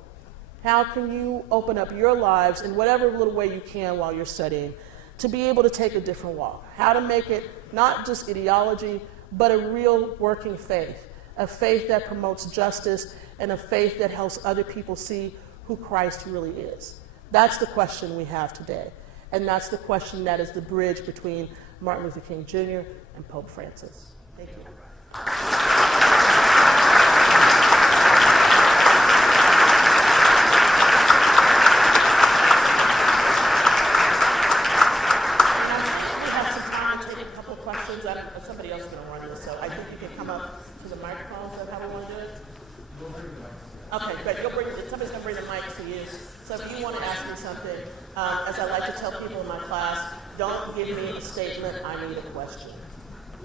How can you open up your lives in whatever little way you can while you're studying to be able to take a different walk? How to make it not just ideology, but a real working faith, a faith that promotes justice and a faith that helps other people see who Christ really is. That's the question we have today. And that's the question that is the bridge between Martin Luther King Jr. and Pope Francis. Thank you. Somebody else is going to run this, so I think you can come up to the microphone. Is that how we want to do it? Okay, great. Somebody's going to bring the mic to you. So if you want to ask me something, as I like to tell people in my class, don't give me a statement, I need a question.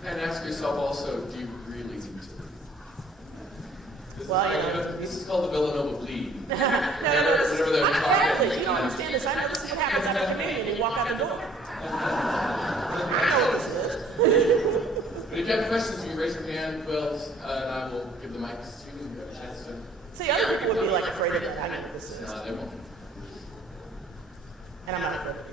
And ask yourself also, do you really need to? This is called the Villanova bleed. No, apparently, you don't understand this. I know this is what happens at a communion. You walk out the door. I know what this is. But if you have questions, you raise your hand, Quills, and I will give the mics to you and you have a chance to. See, other people would be like afraid of it. I know what this is. No, they won't. And I'm not afraid of it.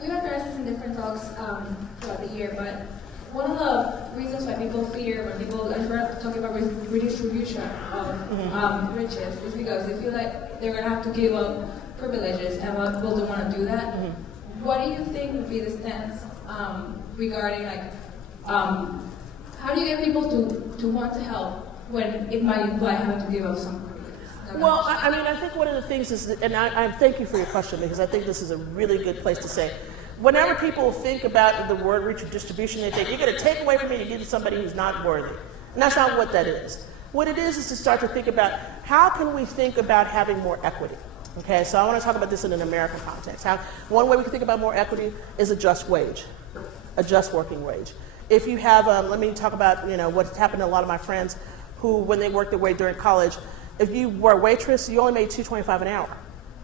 We've addressed this in different talks throughout the year, but one of the reasons why people fear when people are talking about redistribution of riches is because they feel like they're going to have to give up privileges, and a lot of people don't want to do that. Mm-hmm. What do you think would be the stance regarding how do you get people to want to help when it might imply having to give up some privileges? Well, I mean, I think one of the things is, and I thank you for your question, because I think this is a really good place to say, whenever people think about the word redistribution, they think, you're going to take away from me to give to somebody who's not worthy. And that's not what that is. What it is to start to think about, how can we think about having more equity? Okay, so I want to talk about this in an American context. One way we can think about more equity is a just wage, a just working wage. If you have, let me talk about, what's happened to a lot of my friends who, when they worked their way during college, if you were a waitress, you only made $2.25 an hour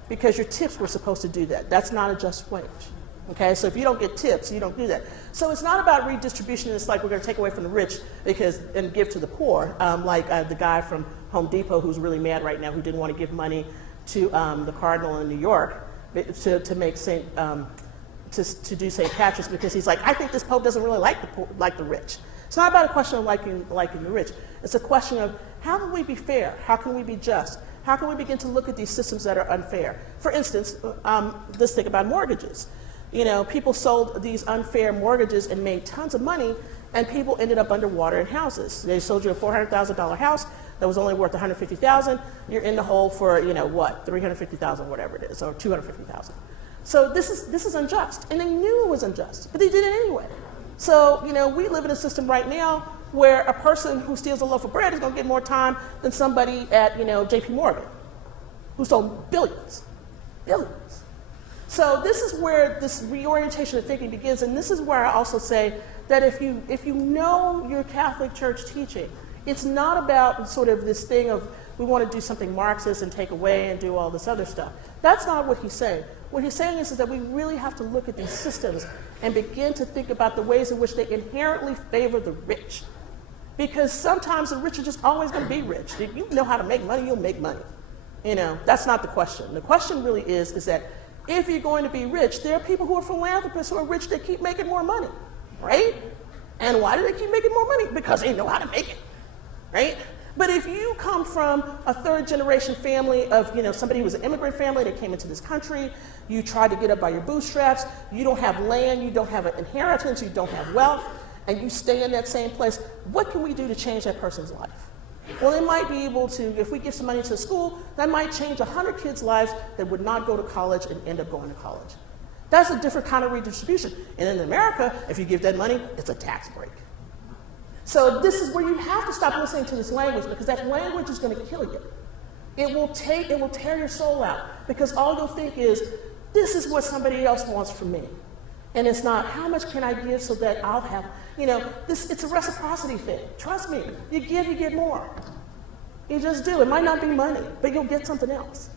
because your tips were supposed to do that. That's not a just wage. Okay, so if you don't get tips, you don't do that. So it's not about redistribution. It's like we're going to take away from the rich and give to the poor, like the guy from Home Depot who's really mad right now who didn't want to give money to the Cardinal in New York to make to do St. Patrick's because he's like, I think this Pope doesn't really like the rich. It's not about a question of liking the rich. It's a question of how can we be fair? How can we be just? How can we begin to look at these systems that are unfair? For instance, let's think about mortgages. People sold these unfair mortgages and made tons of money, and people ended up underwater in houses. They sold you a $400,000 house that was only worth $150,000. You're in the hole for $350,000, whatever it is, or $250,000. So this is unjust, and they knew it was unjust, but they did it anyway. So we live in a system right now where a person who steals a loaf of bread is going to get more time than somebody at J.P. Morgan, who stole billions. So this is where this reorientation of thinking begins, and this is where I also say that if you know your Catholic Church teaching, it's not about sort of this thing of we want to do something Marxist and take away and do all this other stuff. That's not what he's saying. What he's saying is that we really have to look at these systems and begin to think about the ways in which they inherently favor the rich. Because sometimes the rich are just always going to be rich. If you know how to make money, you'll make money. That's not the question. The question really is that if you're going to be rich, there are people who are philanthropists who are rich that keep making more money, right? And why do they keep making more money? Because they know how to make it, right? But if you come from a third generation family of, somebody who was an immigrant family that came into this country, you tried to get up by your bootstraps, you don't have land, you don't have an inheritance, you don't have wealth, and you stay in that same place, what can we do to change that person's life? Well, they might be able to, if we give some money to the school, that might change 100 kids' lives that would not go to college and end up going to college. That's a different kind of redistribution. And in America, if you give that money, it's a tax break. So this is where you have to stop listening to this language, because that language is going to kill you. It will tear your soul out, because all you'll think is, this is what somebody else wants from me. And it's not, how much can I give so that I'll have, it's a reciprocity thing. Trust me, you give, you get more. You just do. It might not be money, but you'll get something else.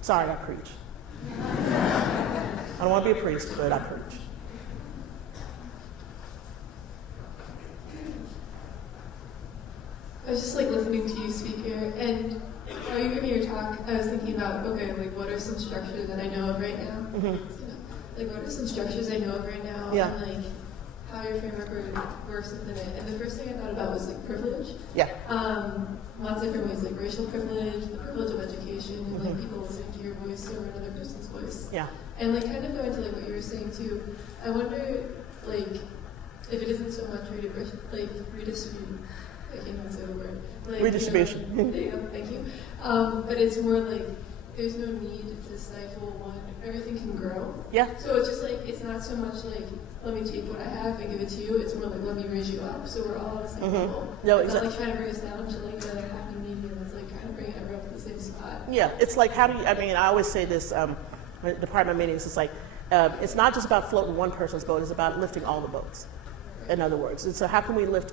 Sorry, I preach. I don't want to be a priest, but I preach. I was just listening to you speak here, and while you were giving your talk, I was thinking about, what are some structures that I know of right now? Mm-hmm. What are some structures I know of right now? Yeah. And how your framework works within it. And the first thing I thought about was privilege. Yeah. Lots of different ways, racial privilege, the privilege of education, and Mm-hmm. people listening to your voice over another person's voice. Yeah. And kind of going to what you were saying too, I wonder if it isn't so much redistribute. I can't even say the word. Redistribution. There you go, thank you. But it's more there's no need to stifle one. Everything can grow. Yeah. So it's just it's not so much let me take what I have and give it to you. It's more let me raise you up. So we're all on the same level. No, it's exactly. not trying to bring us down to the happy medium. It's trying to bring everyone to the same spot. Yeah, it's how do you, I always say this, department meetings, it's it's not just about floating one person's boat, it's about lifting all the boats. In other words, and so how can we lift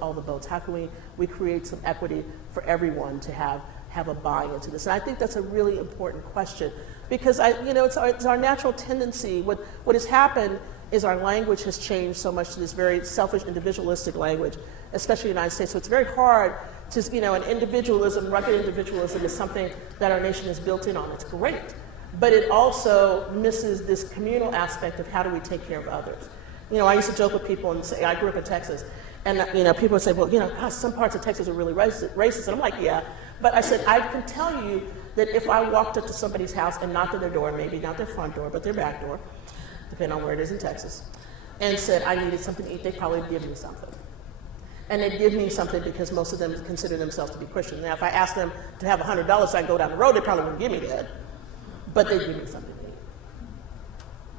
all the boats? How can we create some equity for everyone to have a buy into this? And I think that's a really important question, because it's our natural tendency. What has happened is our language has changed so much to this very selfish, individualistic language, especially in the United States. So it's very hard to, an individualism, rugged individualism is something that our nation is built in on. It's great, but it also misses this communal aspect of how do we take care of others. I used to joke with people and say, I grew up in Texas, and people would say, well, gosh, some parts of Texas are really racist. And I'm like, yeah. But I said, I can tell you that if I walked up to somebody's house and knocked on their door, maybe not their front door, but their back door, depending on where it is in Texas, and said I needed something to eat, they'd probably give me something. And they'd give me something because most of them consider themselves to be Christian. Now, if I asked them to have $100 so I can go down the road, they probably wouldn't give me that, but they'd give me something.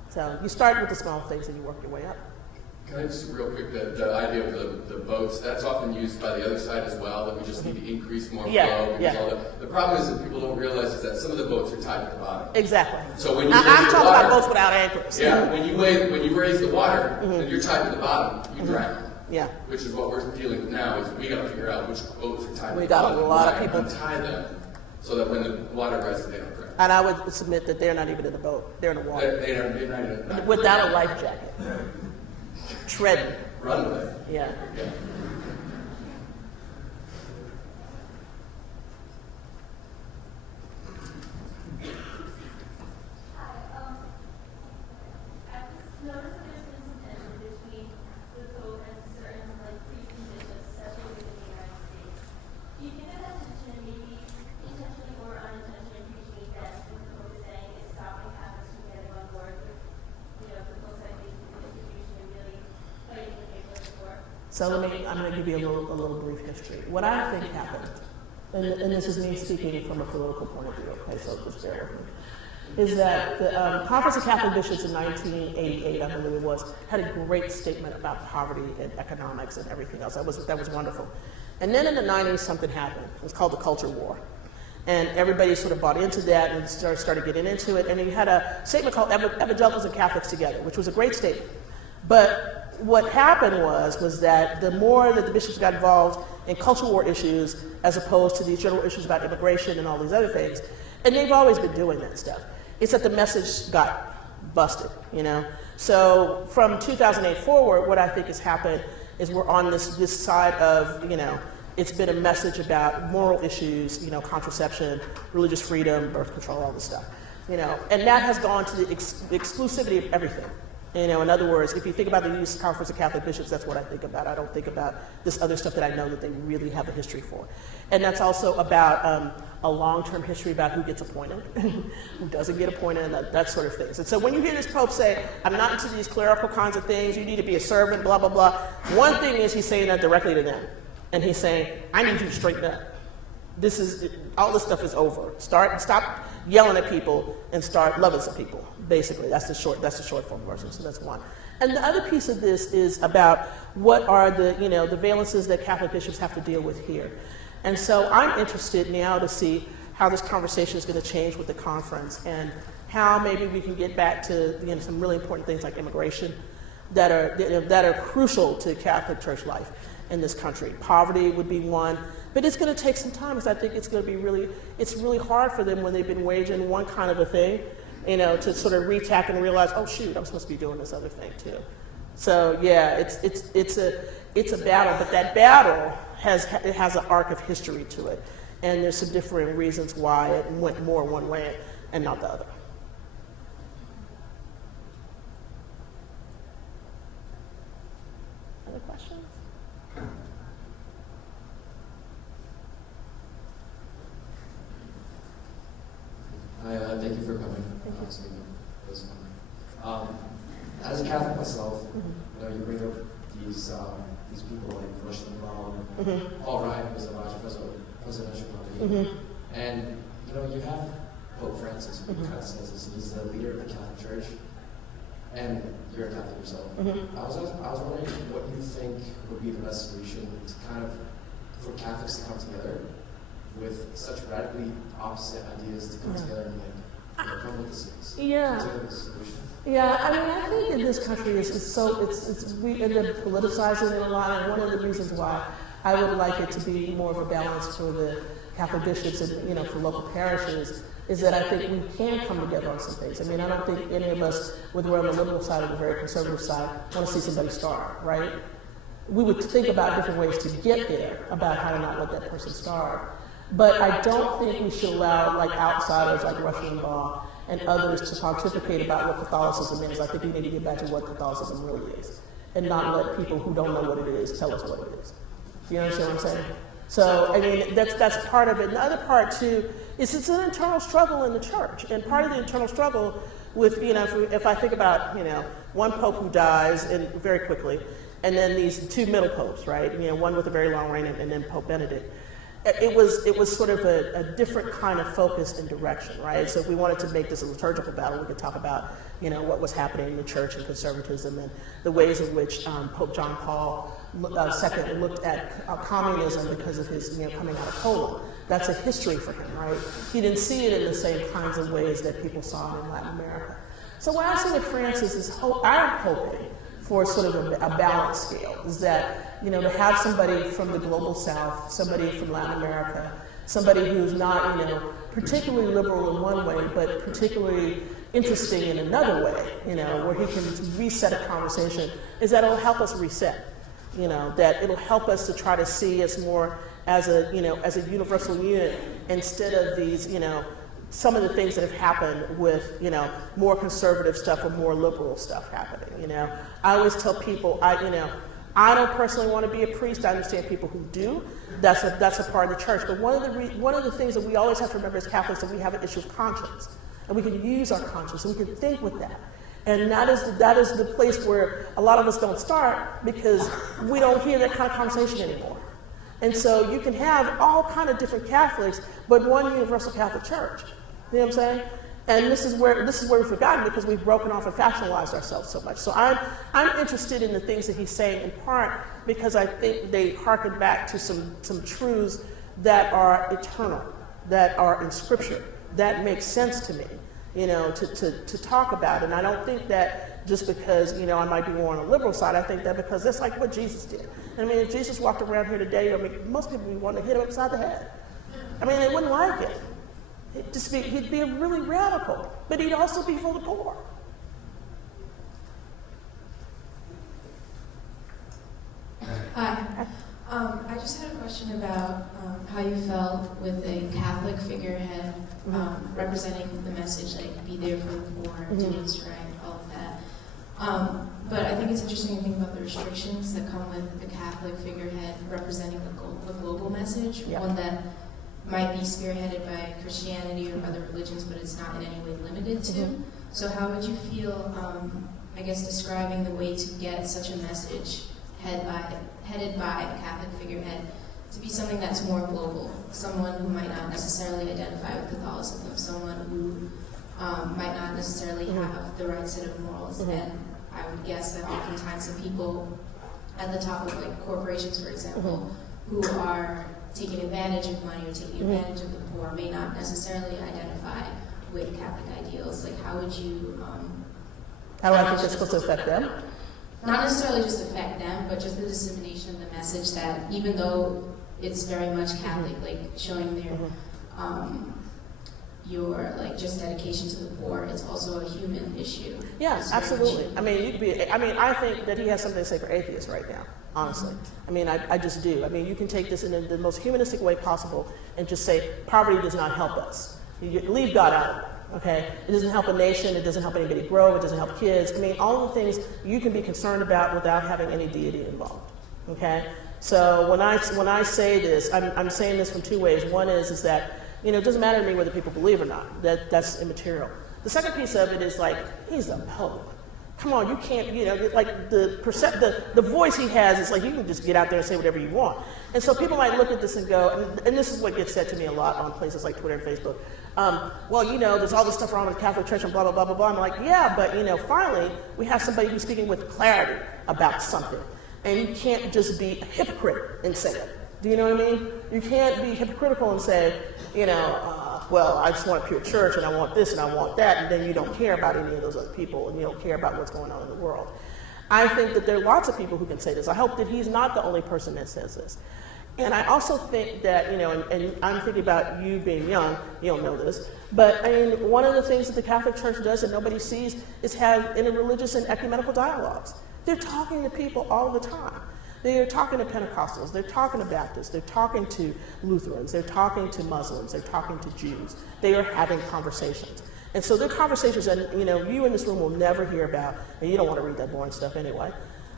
So you start with the small things and you work your way up. Can I just real quick, the idea of the boats, that's often used by the other side as well, that we just need to increase more flow. The problem is that people don't realize is that some of the boats are tied at the bottom. Exactly. So when you I'm talking about boats without anchors. Yeah, when you raise the water, and you're tied to the bottom, you drown. Yeah. Which is what we're dealing with now, is we got to figure out which boats are tied. We got a lot of people tie them so that when the water rises, they don't drown. And I would submit that they're not even in the boat; they're in the water. They're not even without a life jacket. Treading. Runway. Yeah. So I'm going to give you a little brief history. What I think happened, and this is me speaking from a political point of view, okay, so just bear with me, is that the Conference of Catholic Bishops in 1988, I believe it was, had a great statement about poverty and economics and everything else. That was wonderful. And then in the 90s, something happened. It was called the Culture War. And everybody sort of bought into that and started getting into it. And you had a statement called Evangelicals and Catholics Together, which was a great statement. But what happened was that the more that the bishops got involved in culture war issues as opposed to these general issues about immigration and all these other things, and they've always been doing that stuff, it's that the message got busted, So from 2008 forward, what I think has happened is we're on this side of, it's been a message about moral issues, contraception, religious freedom, birth control, all this stuff, and that has gone to the exclusivity of everything. You know, in other words, if you think about the Youth Conference of Catholic Bishops, that's what I think about. I don't think about this other stuff that I know that they really have a history for. And that's also about a long-term history about who gets appointed, who doesn't get appointed, and that sort of things. And so when you hear this Pope say, I'm not into these clerical kinds of things, you need to be a servant, blah, blah, blah, one thing is he's saying that directly to them. And he's saying, I need you to straighten up. All this stuff is over. Stop yelling at people and start loving some people. Basically, that's the short form version. So that's one. And the other piece of this is about what are the valences that Catholic bishops have to deal with here. And so I'm interested now to see how this conversation is going to change with the conference and how maybe we can get back to some really important things like immigration that are crucial to Catholic Church life in this country. Poverty would be one. But it's going to take some time because I think it's going to be really hard for them when they've been waging one kind of a thing, to sort of retack and realize, oh shoot, I'm supposed to be doing this other thing too. So yeah, it's a battle, but that battle has an arc of history to it, and there's some different reasons why it went more one way and not the other. Other questions? Thank you for coming. As a Catholic myself, you bring up these people like Paul Ryan, who's a presidential nominee, and you have Pope Francis, who kind of says this, he's the leader of the Catholic Church, and you're a Catholic yourself. I was wondering what you think would be the best solution to kind of for Catholics to come together with such radically opposite ideas to come together and come with this solution. Yeah, I mean, I think in this country we end up politicizing it a lot, and one of the reasons why I would like it to be more of a balance for the Catholic bishops and for local parishes is that I think we can come together on some things. I mean, I don't think any of us, whether we're on the liberal side or the very conservative side, want to see somebody starve, right? We would think about different ways to get there, about how to not let that person starve. But I don't think we should allow outsiders like Rush Limbaugh and others to pontificate about what Catholicism is. I think we need to get back to what Catholicism really is and not let people who don't know what it is tell us what it is. Do you understand what I'm saying? So, I mean, that's part of it. And the other part, too, is it's an internal struggle in the church. And part of the internal struggle with, if I think about, one pope who dies very quickly, and then these two middle popes, right? One with a very long reign and then Pope Benedict. It was sort of a different kind of focus and direction, right? So if we wanted to make this a liturgical battle, we could talk about, what was happening in the church and conservatism and the ways in which Pope John Paul II looked at communism because of his, coming out of Poland. That's a history for him, right? He didn't see it in the same kinds of ways that people saw it in Latin America. So what I see with Francis is I'm hoping for sort of a balanced scale, is that, to have somebody from the global south, somebody from Latin America, somebody who's not, particularly liberal in one way, but particularly interesting in another way, where he can reset a conversation, is that it'll help us reset, that it'll help us to try to see us more as a universal unit instead of these, some of the things that have happened with, more conservative stuff or more liberal stuff happening, I always tell people, I don't personally want to be a priest. I understand people who do. That's a part of the church. But one of the things that we always have to remember as Catholics is that we have an issue of conscience. And we can use our conscience, and we can think with that. And that is the place where a lot of us don't start because we don't hear that kind of conversation anymore. And so you can have all kind of different Catholics, but one universal Catholic church. You know what I'm saying? And this is where we've forgotten because we've broken off and factionalized ourselves so much. So I'm interested in the things that he's saying in part because I think they harken back to some truths that are eternal, that are in Scripture, that make sense to me, to talk about. And I don't think that just because, I might be more on the liberal side, I think that because that's like what Jesus did. I mean, if Jesus walked around here today, most people would want to hit him upside the head. I mean, they wouldn't like it. He'd be really radical, but he'd also be for the poor. Hi. I just had a question about how you felt with a Catholic figurehead representing the message like be there for the poor, do what's right, all of that. But I think it's interesting to think about the restrictions that come with the Catholic figurehead representing the global message, one that might be spearheaded by Christianity or other religions, but it's not in any way limited to. So how would you feel, I guess, describing the way to get such a message headed by a Catholic figurehead to be something that's more global, someone who might not necessarily identify with Catholicism, someone who might not necessarily have the right set of morals? And I would guess that oftentimes the people at the top of like corporations, for example, who are taking advantage of money or taking advantage of the poor may not necessarily identify with Catholic ideals. Like, how would you... how do I think it's supposed to affect them? Not necessarily just affect them, but just the dissemination of the message that even though it's very much Catholic, like showing their your like just dedication to the poor, it's also a human issue. Yeah, absolutely. I mean, you could be. I mean, I think that he has something to say for atheists right now. Honestly, I mean, I just do. I mean, you can take this in the most humanistic way possible and just say poverty does not help us. You leave God out of it. Okay, it doesn't help a nation. It doesn't help anybody grow. It doesn't help kids. I mean, all the things you can be concerned about without having any deity involved. Okay, so when I say this, I'm saying this from two ways. One is that, you know, it doesn't matter to me whether people believe or not. That's immaterial. The second piece of it is like, he's the Pope. Come on, you can't, you know, like the voice he has is like, you can just get out there and say whatever you want. And so people might look at this and go, and this is what gets said to me a lot on places like Twitter and Facebook. Well, you know, there's all this stuff wrong with the Catholic Church and blah, blah, blah, blah, blah. I'm like, yeah, but, you know, finally, we have somebody who's speaking with clarity about something. And you can't just be a hypocrite and say it. Do you know what I mean? You can't be hypocritical and say, you know, well, I just want a pure church and I want this and I want that, and then you don't care about any of those other people and you don't care about what's going on in the world. I think that there are lots of people who can say this. I hope that he's not the only person that says this. And I also think that, you know, and I'm thinking about you being young, you don't know this, but I mean, one of the things that the Catholic Church does that nobody sees is have interreligious and ecumenical dialogues. They're talking to people all the time. They're talking to Pentecostals, they're talking to Baptists, they're talking to Lutherans, they're talking to Muslims, they're talking to Jews. They are having conversations. And so they're conversations that, you know, you in this room will never hear about, and you don't want to read that boring stuff anyway.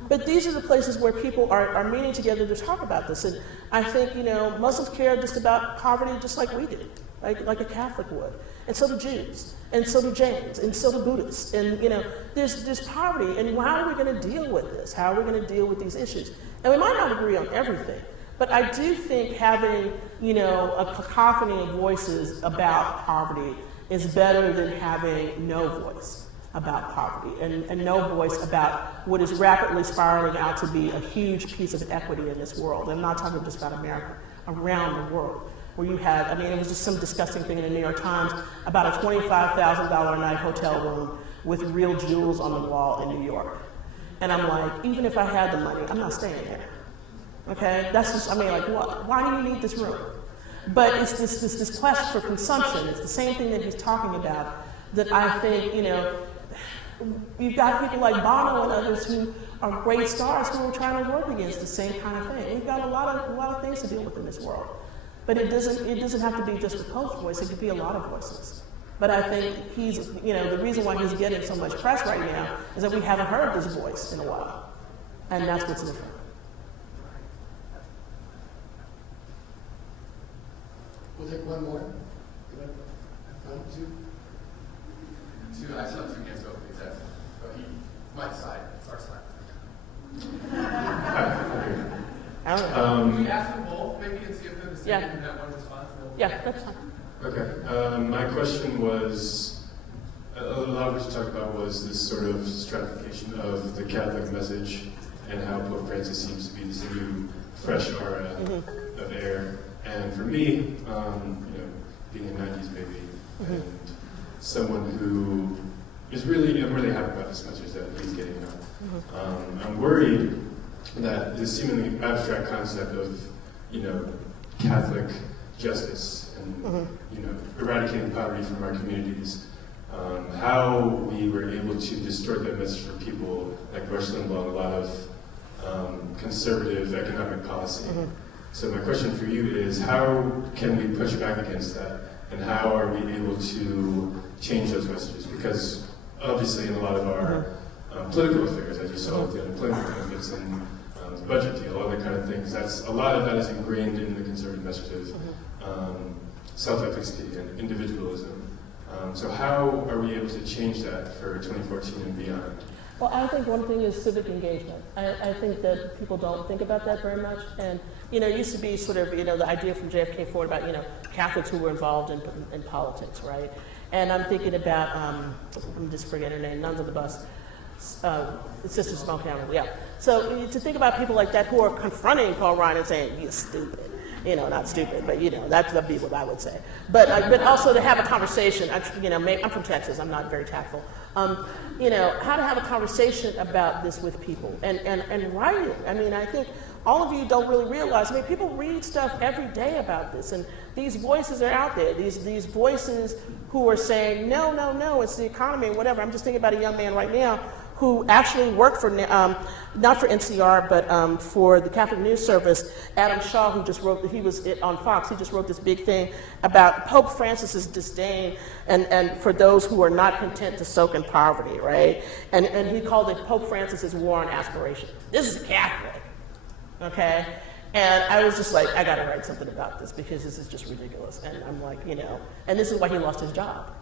But these are the places where people are meeting together to talk about this. And I think, you know, Muslims care just about poverty just like we do, like a Catholic would. And so do Jews, and so do Jains, and so do Buddhists. And, you know, there's poverty, and how are we going to deal with this? How are we going to deal with these issues? And we might not agree on everything, but I do think having, you know, a cacophony of voices about poverty is better than having no voice about poverty and no voice about what is rapidly spiraling out to be a huge piece of inequity in this world. I'm not talking just about America, around the world, where you have, I mean, it was just some disgusting thing in the New York Times about a $25,000 a night hotel room with real jewels on the wall in New York. And I'm like, even if I had the money, I'm not staying there. Okay? That's just, I mean, like, what? Why do you need this room? But it's this quest for consumption. It's the same thing that he's talking about that I think, you know, you've got people like Bono and others who are great stars who are trying to work against the same kind of thing. We've got a lot of things to deal with in this world. But it doesn't have to be just a Pope's voice, it could be a lot of voices. But I think he's, you know, the reason why he's getting so much press right now is that we haven't heard this voice in a while. And that's what's different. We'll take one more. One, two. I saw two hands open, exactly. Oh, my side, it's our side. I don't know. Can we ask them both, maybe, and see if they're the same in that one response? Yeah, that's fine. Okay. My question was, a lot of what you talked about was this sort of stratification of the Catholic message and how Pope Francis seems to be this new, fresh aura of air. And for me, you know, being a 90s baby and someone who is really, I'm really happy about this message that he's getting out. I'm worried that this seemingly abstract concept of, you know, Catholic justice and, you know, eradicating poverty from our communities, how we were able to distort that message for people like Rush Limbaugh, a lot of conservative economic policy. So my question for you is, how can we push back against that? And how are we able to change those messages? Because obviously in a lot of our political affairs, as you saw with the unemployment benefits and the budget deal, other kind of things. A lot of that is ingrained in the conservative messages, self-efficacy and individualism. So how are we able to change that for 2014 and beyond? Well, I think one thing is civic engagement. I think that people don't think about that very much. And, it used to be sort of, the idea from JFK forward about, Catholics who were involved in politics, right? And I'm thinking about, I'm just forgetting her name, Nuns on the Bus, Sister Simone Campbell, yeah. So to think about people like that who are confronting Paul Ryan and saying, you're stupid. Not stupid, but that'd be what I would say. But also to have a conversation. I'm from Texas. I'm not very tactful. How to have a conversation about this with people and write it. I think all of you don't really realize. People read stuff every day about this, and these voices are out there. These voices who are saying no, it's the economy and whatever. I'm just thinking about a young man right now who actually worked for, not for NCR, but for the Catholic News Service, Adam Shaw, who just wrote, he was on Fox, he just wrote this big thing about Pope Francis's disdain and for those who are not content to soak in poverty, right? And he called it Pope Francis's war on aspiration. This is Catholic, okay? And I was just like, I gotta write something about this because this is just ridiculous. And I'm like, and this is why he lost his job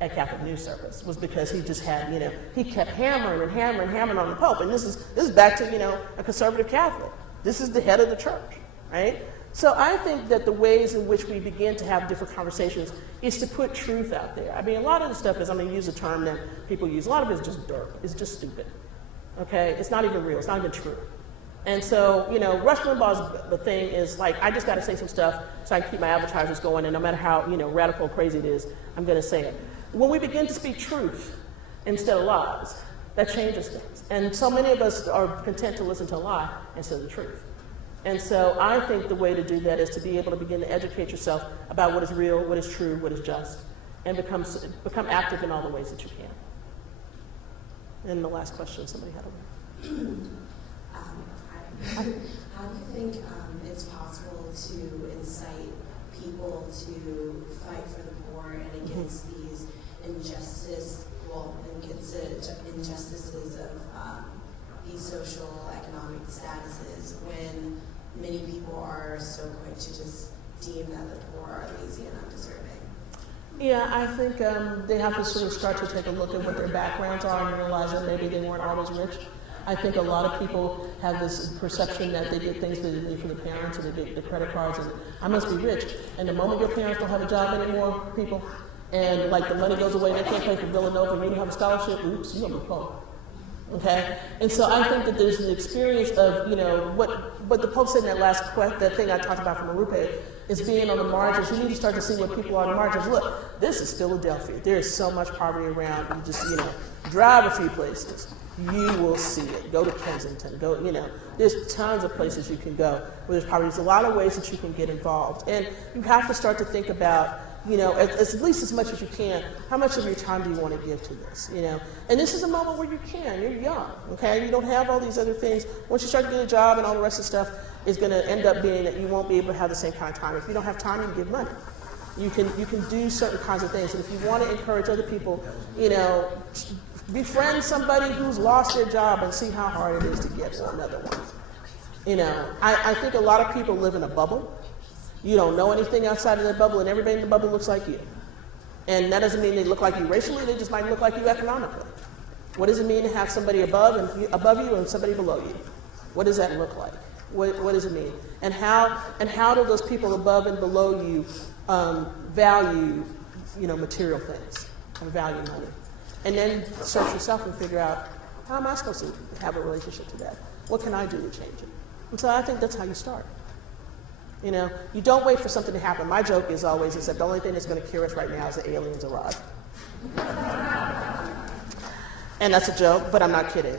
at Catholic News Service, was because he just had, he kept hammering on the Pope. And this is back to, a conservative Catholic. This is the head of the church, right? So I think that the ways in which we begin to have different conversations is to put truth out there. A lot of the stuff is, I'm gonna use a term that people use, a lot of it is just dirt, it's just stupid, okay? It's not even real, it's not even true. And so, Rush Limbaugh's the thing is like, I just gotta say some stuff so I can keep my advertisers going, and no matter how, radical or crazy it is, I'm gonna say it. When we begin to speak truth instead of lies, that changes things. And so many of us are content to listen to a lie instead of the truth. And so I think the way to do that is to be able to begin to educate yourself about what is real, what is true, what is just, and become active in all the ways that you can. And the last question somebody had over. How do you think it's possible to incite people to fight for the poor and against these injustices of these social, economic statuses when many people are so quick to just deem that the poor are lazy and undeserving? Yeah, I think they have to sort of start to take a look at what their backgrounds are and realize that maybe they weren't always rich. I think a lot of people have this perception that they get things that they need for the parents, and they get the credit cards, and I must be rich. And the moment your parents don't have a job anymore, people, and like the money goes away, they can't pay for Villanova, and you don't have a scholarship, oops, you're gonna be poor. Okay? And so I think that there's an experience of, what the Pope said in that thing I talked about from Arupe, is being on the margins. You need to start to see what people are on the margins. Look, this is Philadelphia. There is so much poverty around. You just, drive a few places. You will see it. Go to Kensington. There's tons of places you can go where there's poverty. There's a lot of ways that you can get involved. And you have to start to think about, at least as much as you can, how much of your time do you want to give to this, And this is a moment where you can. You're young, okay? You don't have all these other things. Once you start to get a job and all the rest of the stuff is going to end up being that you won't be able to have the same kind of time. If you don't have time, you can give money. You can do certain kinds of things. And if you want to encourage other people, befriend somebody who's lost their job and see how hard it is to get another one. I think a lot of people live in a bubble. You don't know anything outside of that bubble, and everybody in the bubble looks like you. And that doesn't mean they look like you racially, they just might look like you economically. What does it mean to have somebody above you and somebody below you? What does that look like? What does it mean? And how do those people above and below you value, material things and value money? And then search yourself and figure out, how am I supposed to have a relationship to that? What can I do to change it? And so I think that's how you start. You don't wait for something to happen. My joke is always that the only thing that's going to cure us right now is the aliens arrive. And that's a joke, but I'm not kidding.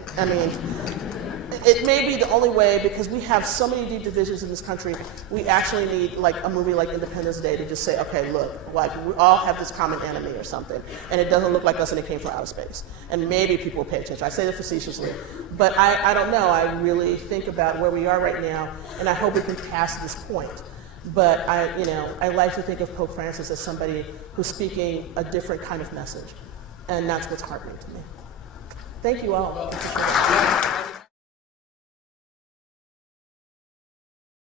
It may be the only way because we have so many deep divisions in this country. We actually need like a movie like Independence Day to just say, okay, look, like we all have this common enemy or something, and it doesn't look like us and it came from outer space. And maybe people will pay attention. I say that facetiously, but I don't know. I really think about where we are right now, and I hope we can pass this point. But I like to think of Pope Francis as somebody who's speaking a different kind of message, and that's what's heartening to me. Thank you all. Appreciate it.